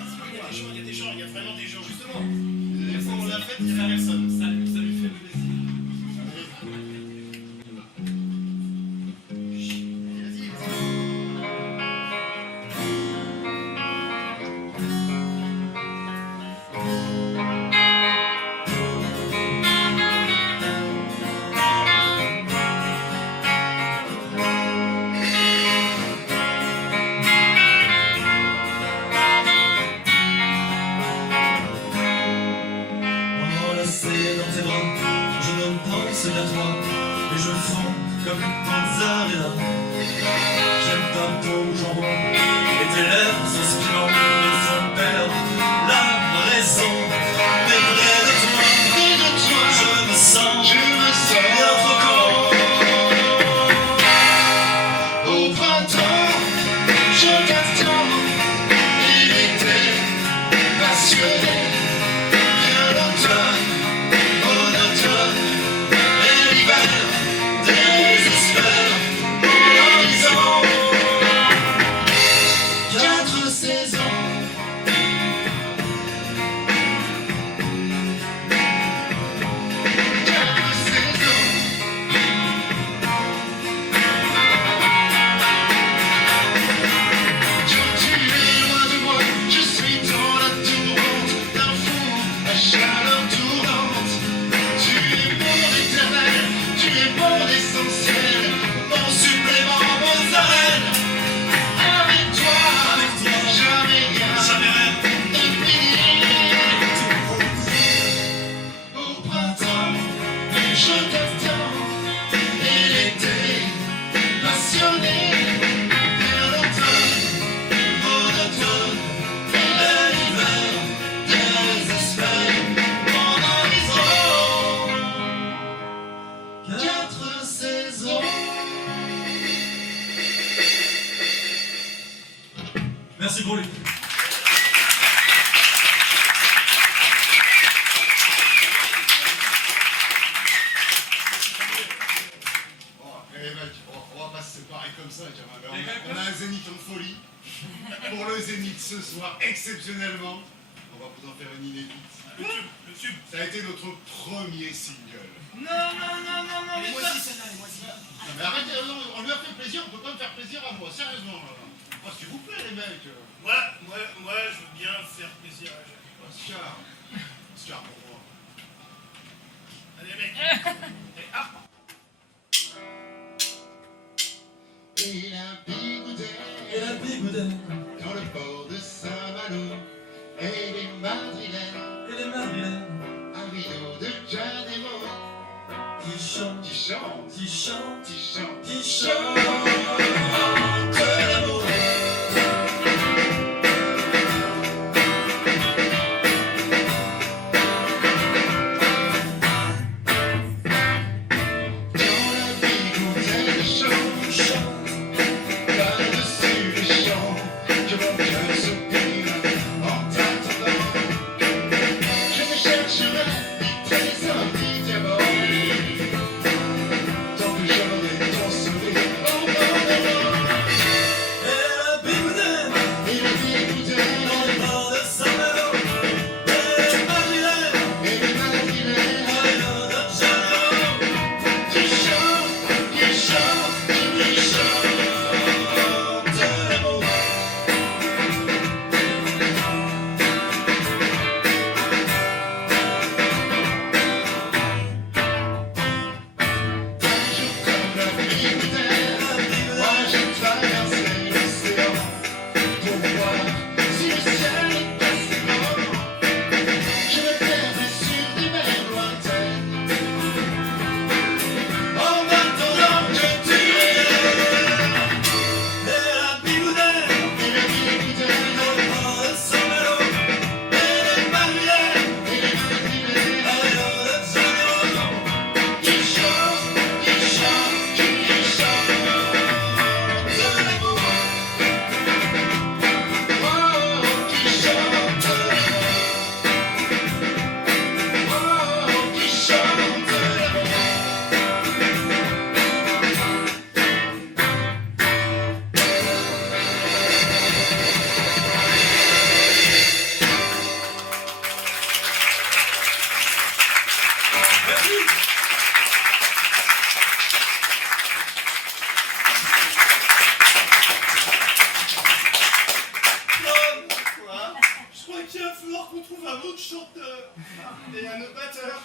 Il y a des gens, il y a vraiment des gens, justement. La fois où on l'a faite, il n'y avait personne. Ça lui fait plaisir. Enlacé dans tes bras, je ne pense qu'à toi, et je fonds comme une mozzarella. J'aime ta peau jambon, et tes lèvres suspirant me font perdre la raison. Mais près de toi, je me sens bien trop con. Au printemps, je t'attends, il était passionné. Bien l'automne, en automne, et l'hiver désespère mon horizon. 4 saisons. 4 saisons. Quand tu es loin de moi, je suis dans la tourmente d'un fou à chaleur tournante. Tu es mon éternel, tu es mon essentiel, mon supplément, mon arène. Avec toi, jamais rien n'est fini. Au printemps, je t'attends, et l'été passionné. Vers l'automne, mon automne, et l'hiver désespère mon horizon. 4 saisons. Merci pour lui. Bon, les mecs, on va pas se séparer comme ça, tu vois. On a un zénith en folie. Pour le zénith ce soir, exceptionnellement, on va vous en faire une inédite. Le tube. Ça a été notre premier single. Non, mais ça... Non, mais arrêtez, on lui a fait plaisir, on peut pas me faire plaisir à moi, sérieusement. Oh, s'il vous plaît, les mecs. Moi, je veux bien faire plaisir à Jacques. Oscar pour moi. Allez, mec. Et hop. Et la Et la bigoudette, dans le port de Saint-Malo, et les madrilènes, et les madrilènes, à Rio de Janeiro, qui chantent, qui chantent, qui chantent, qui chantent. qui chantent l'amour. Dans la bigoudette chante, par-dessus les champs, chanteur et un batteur.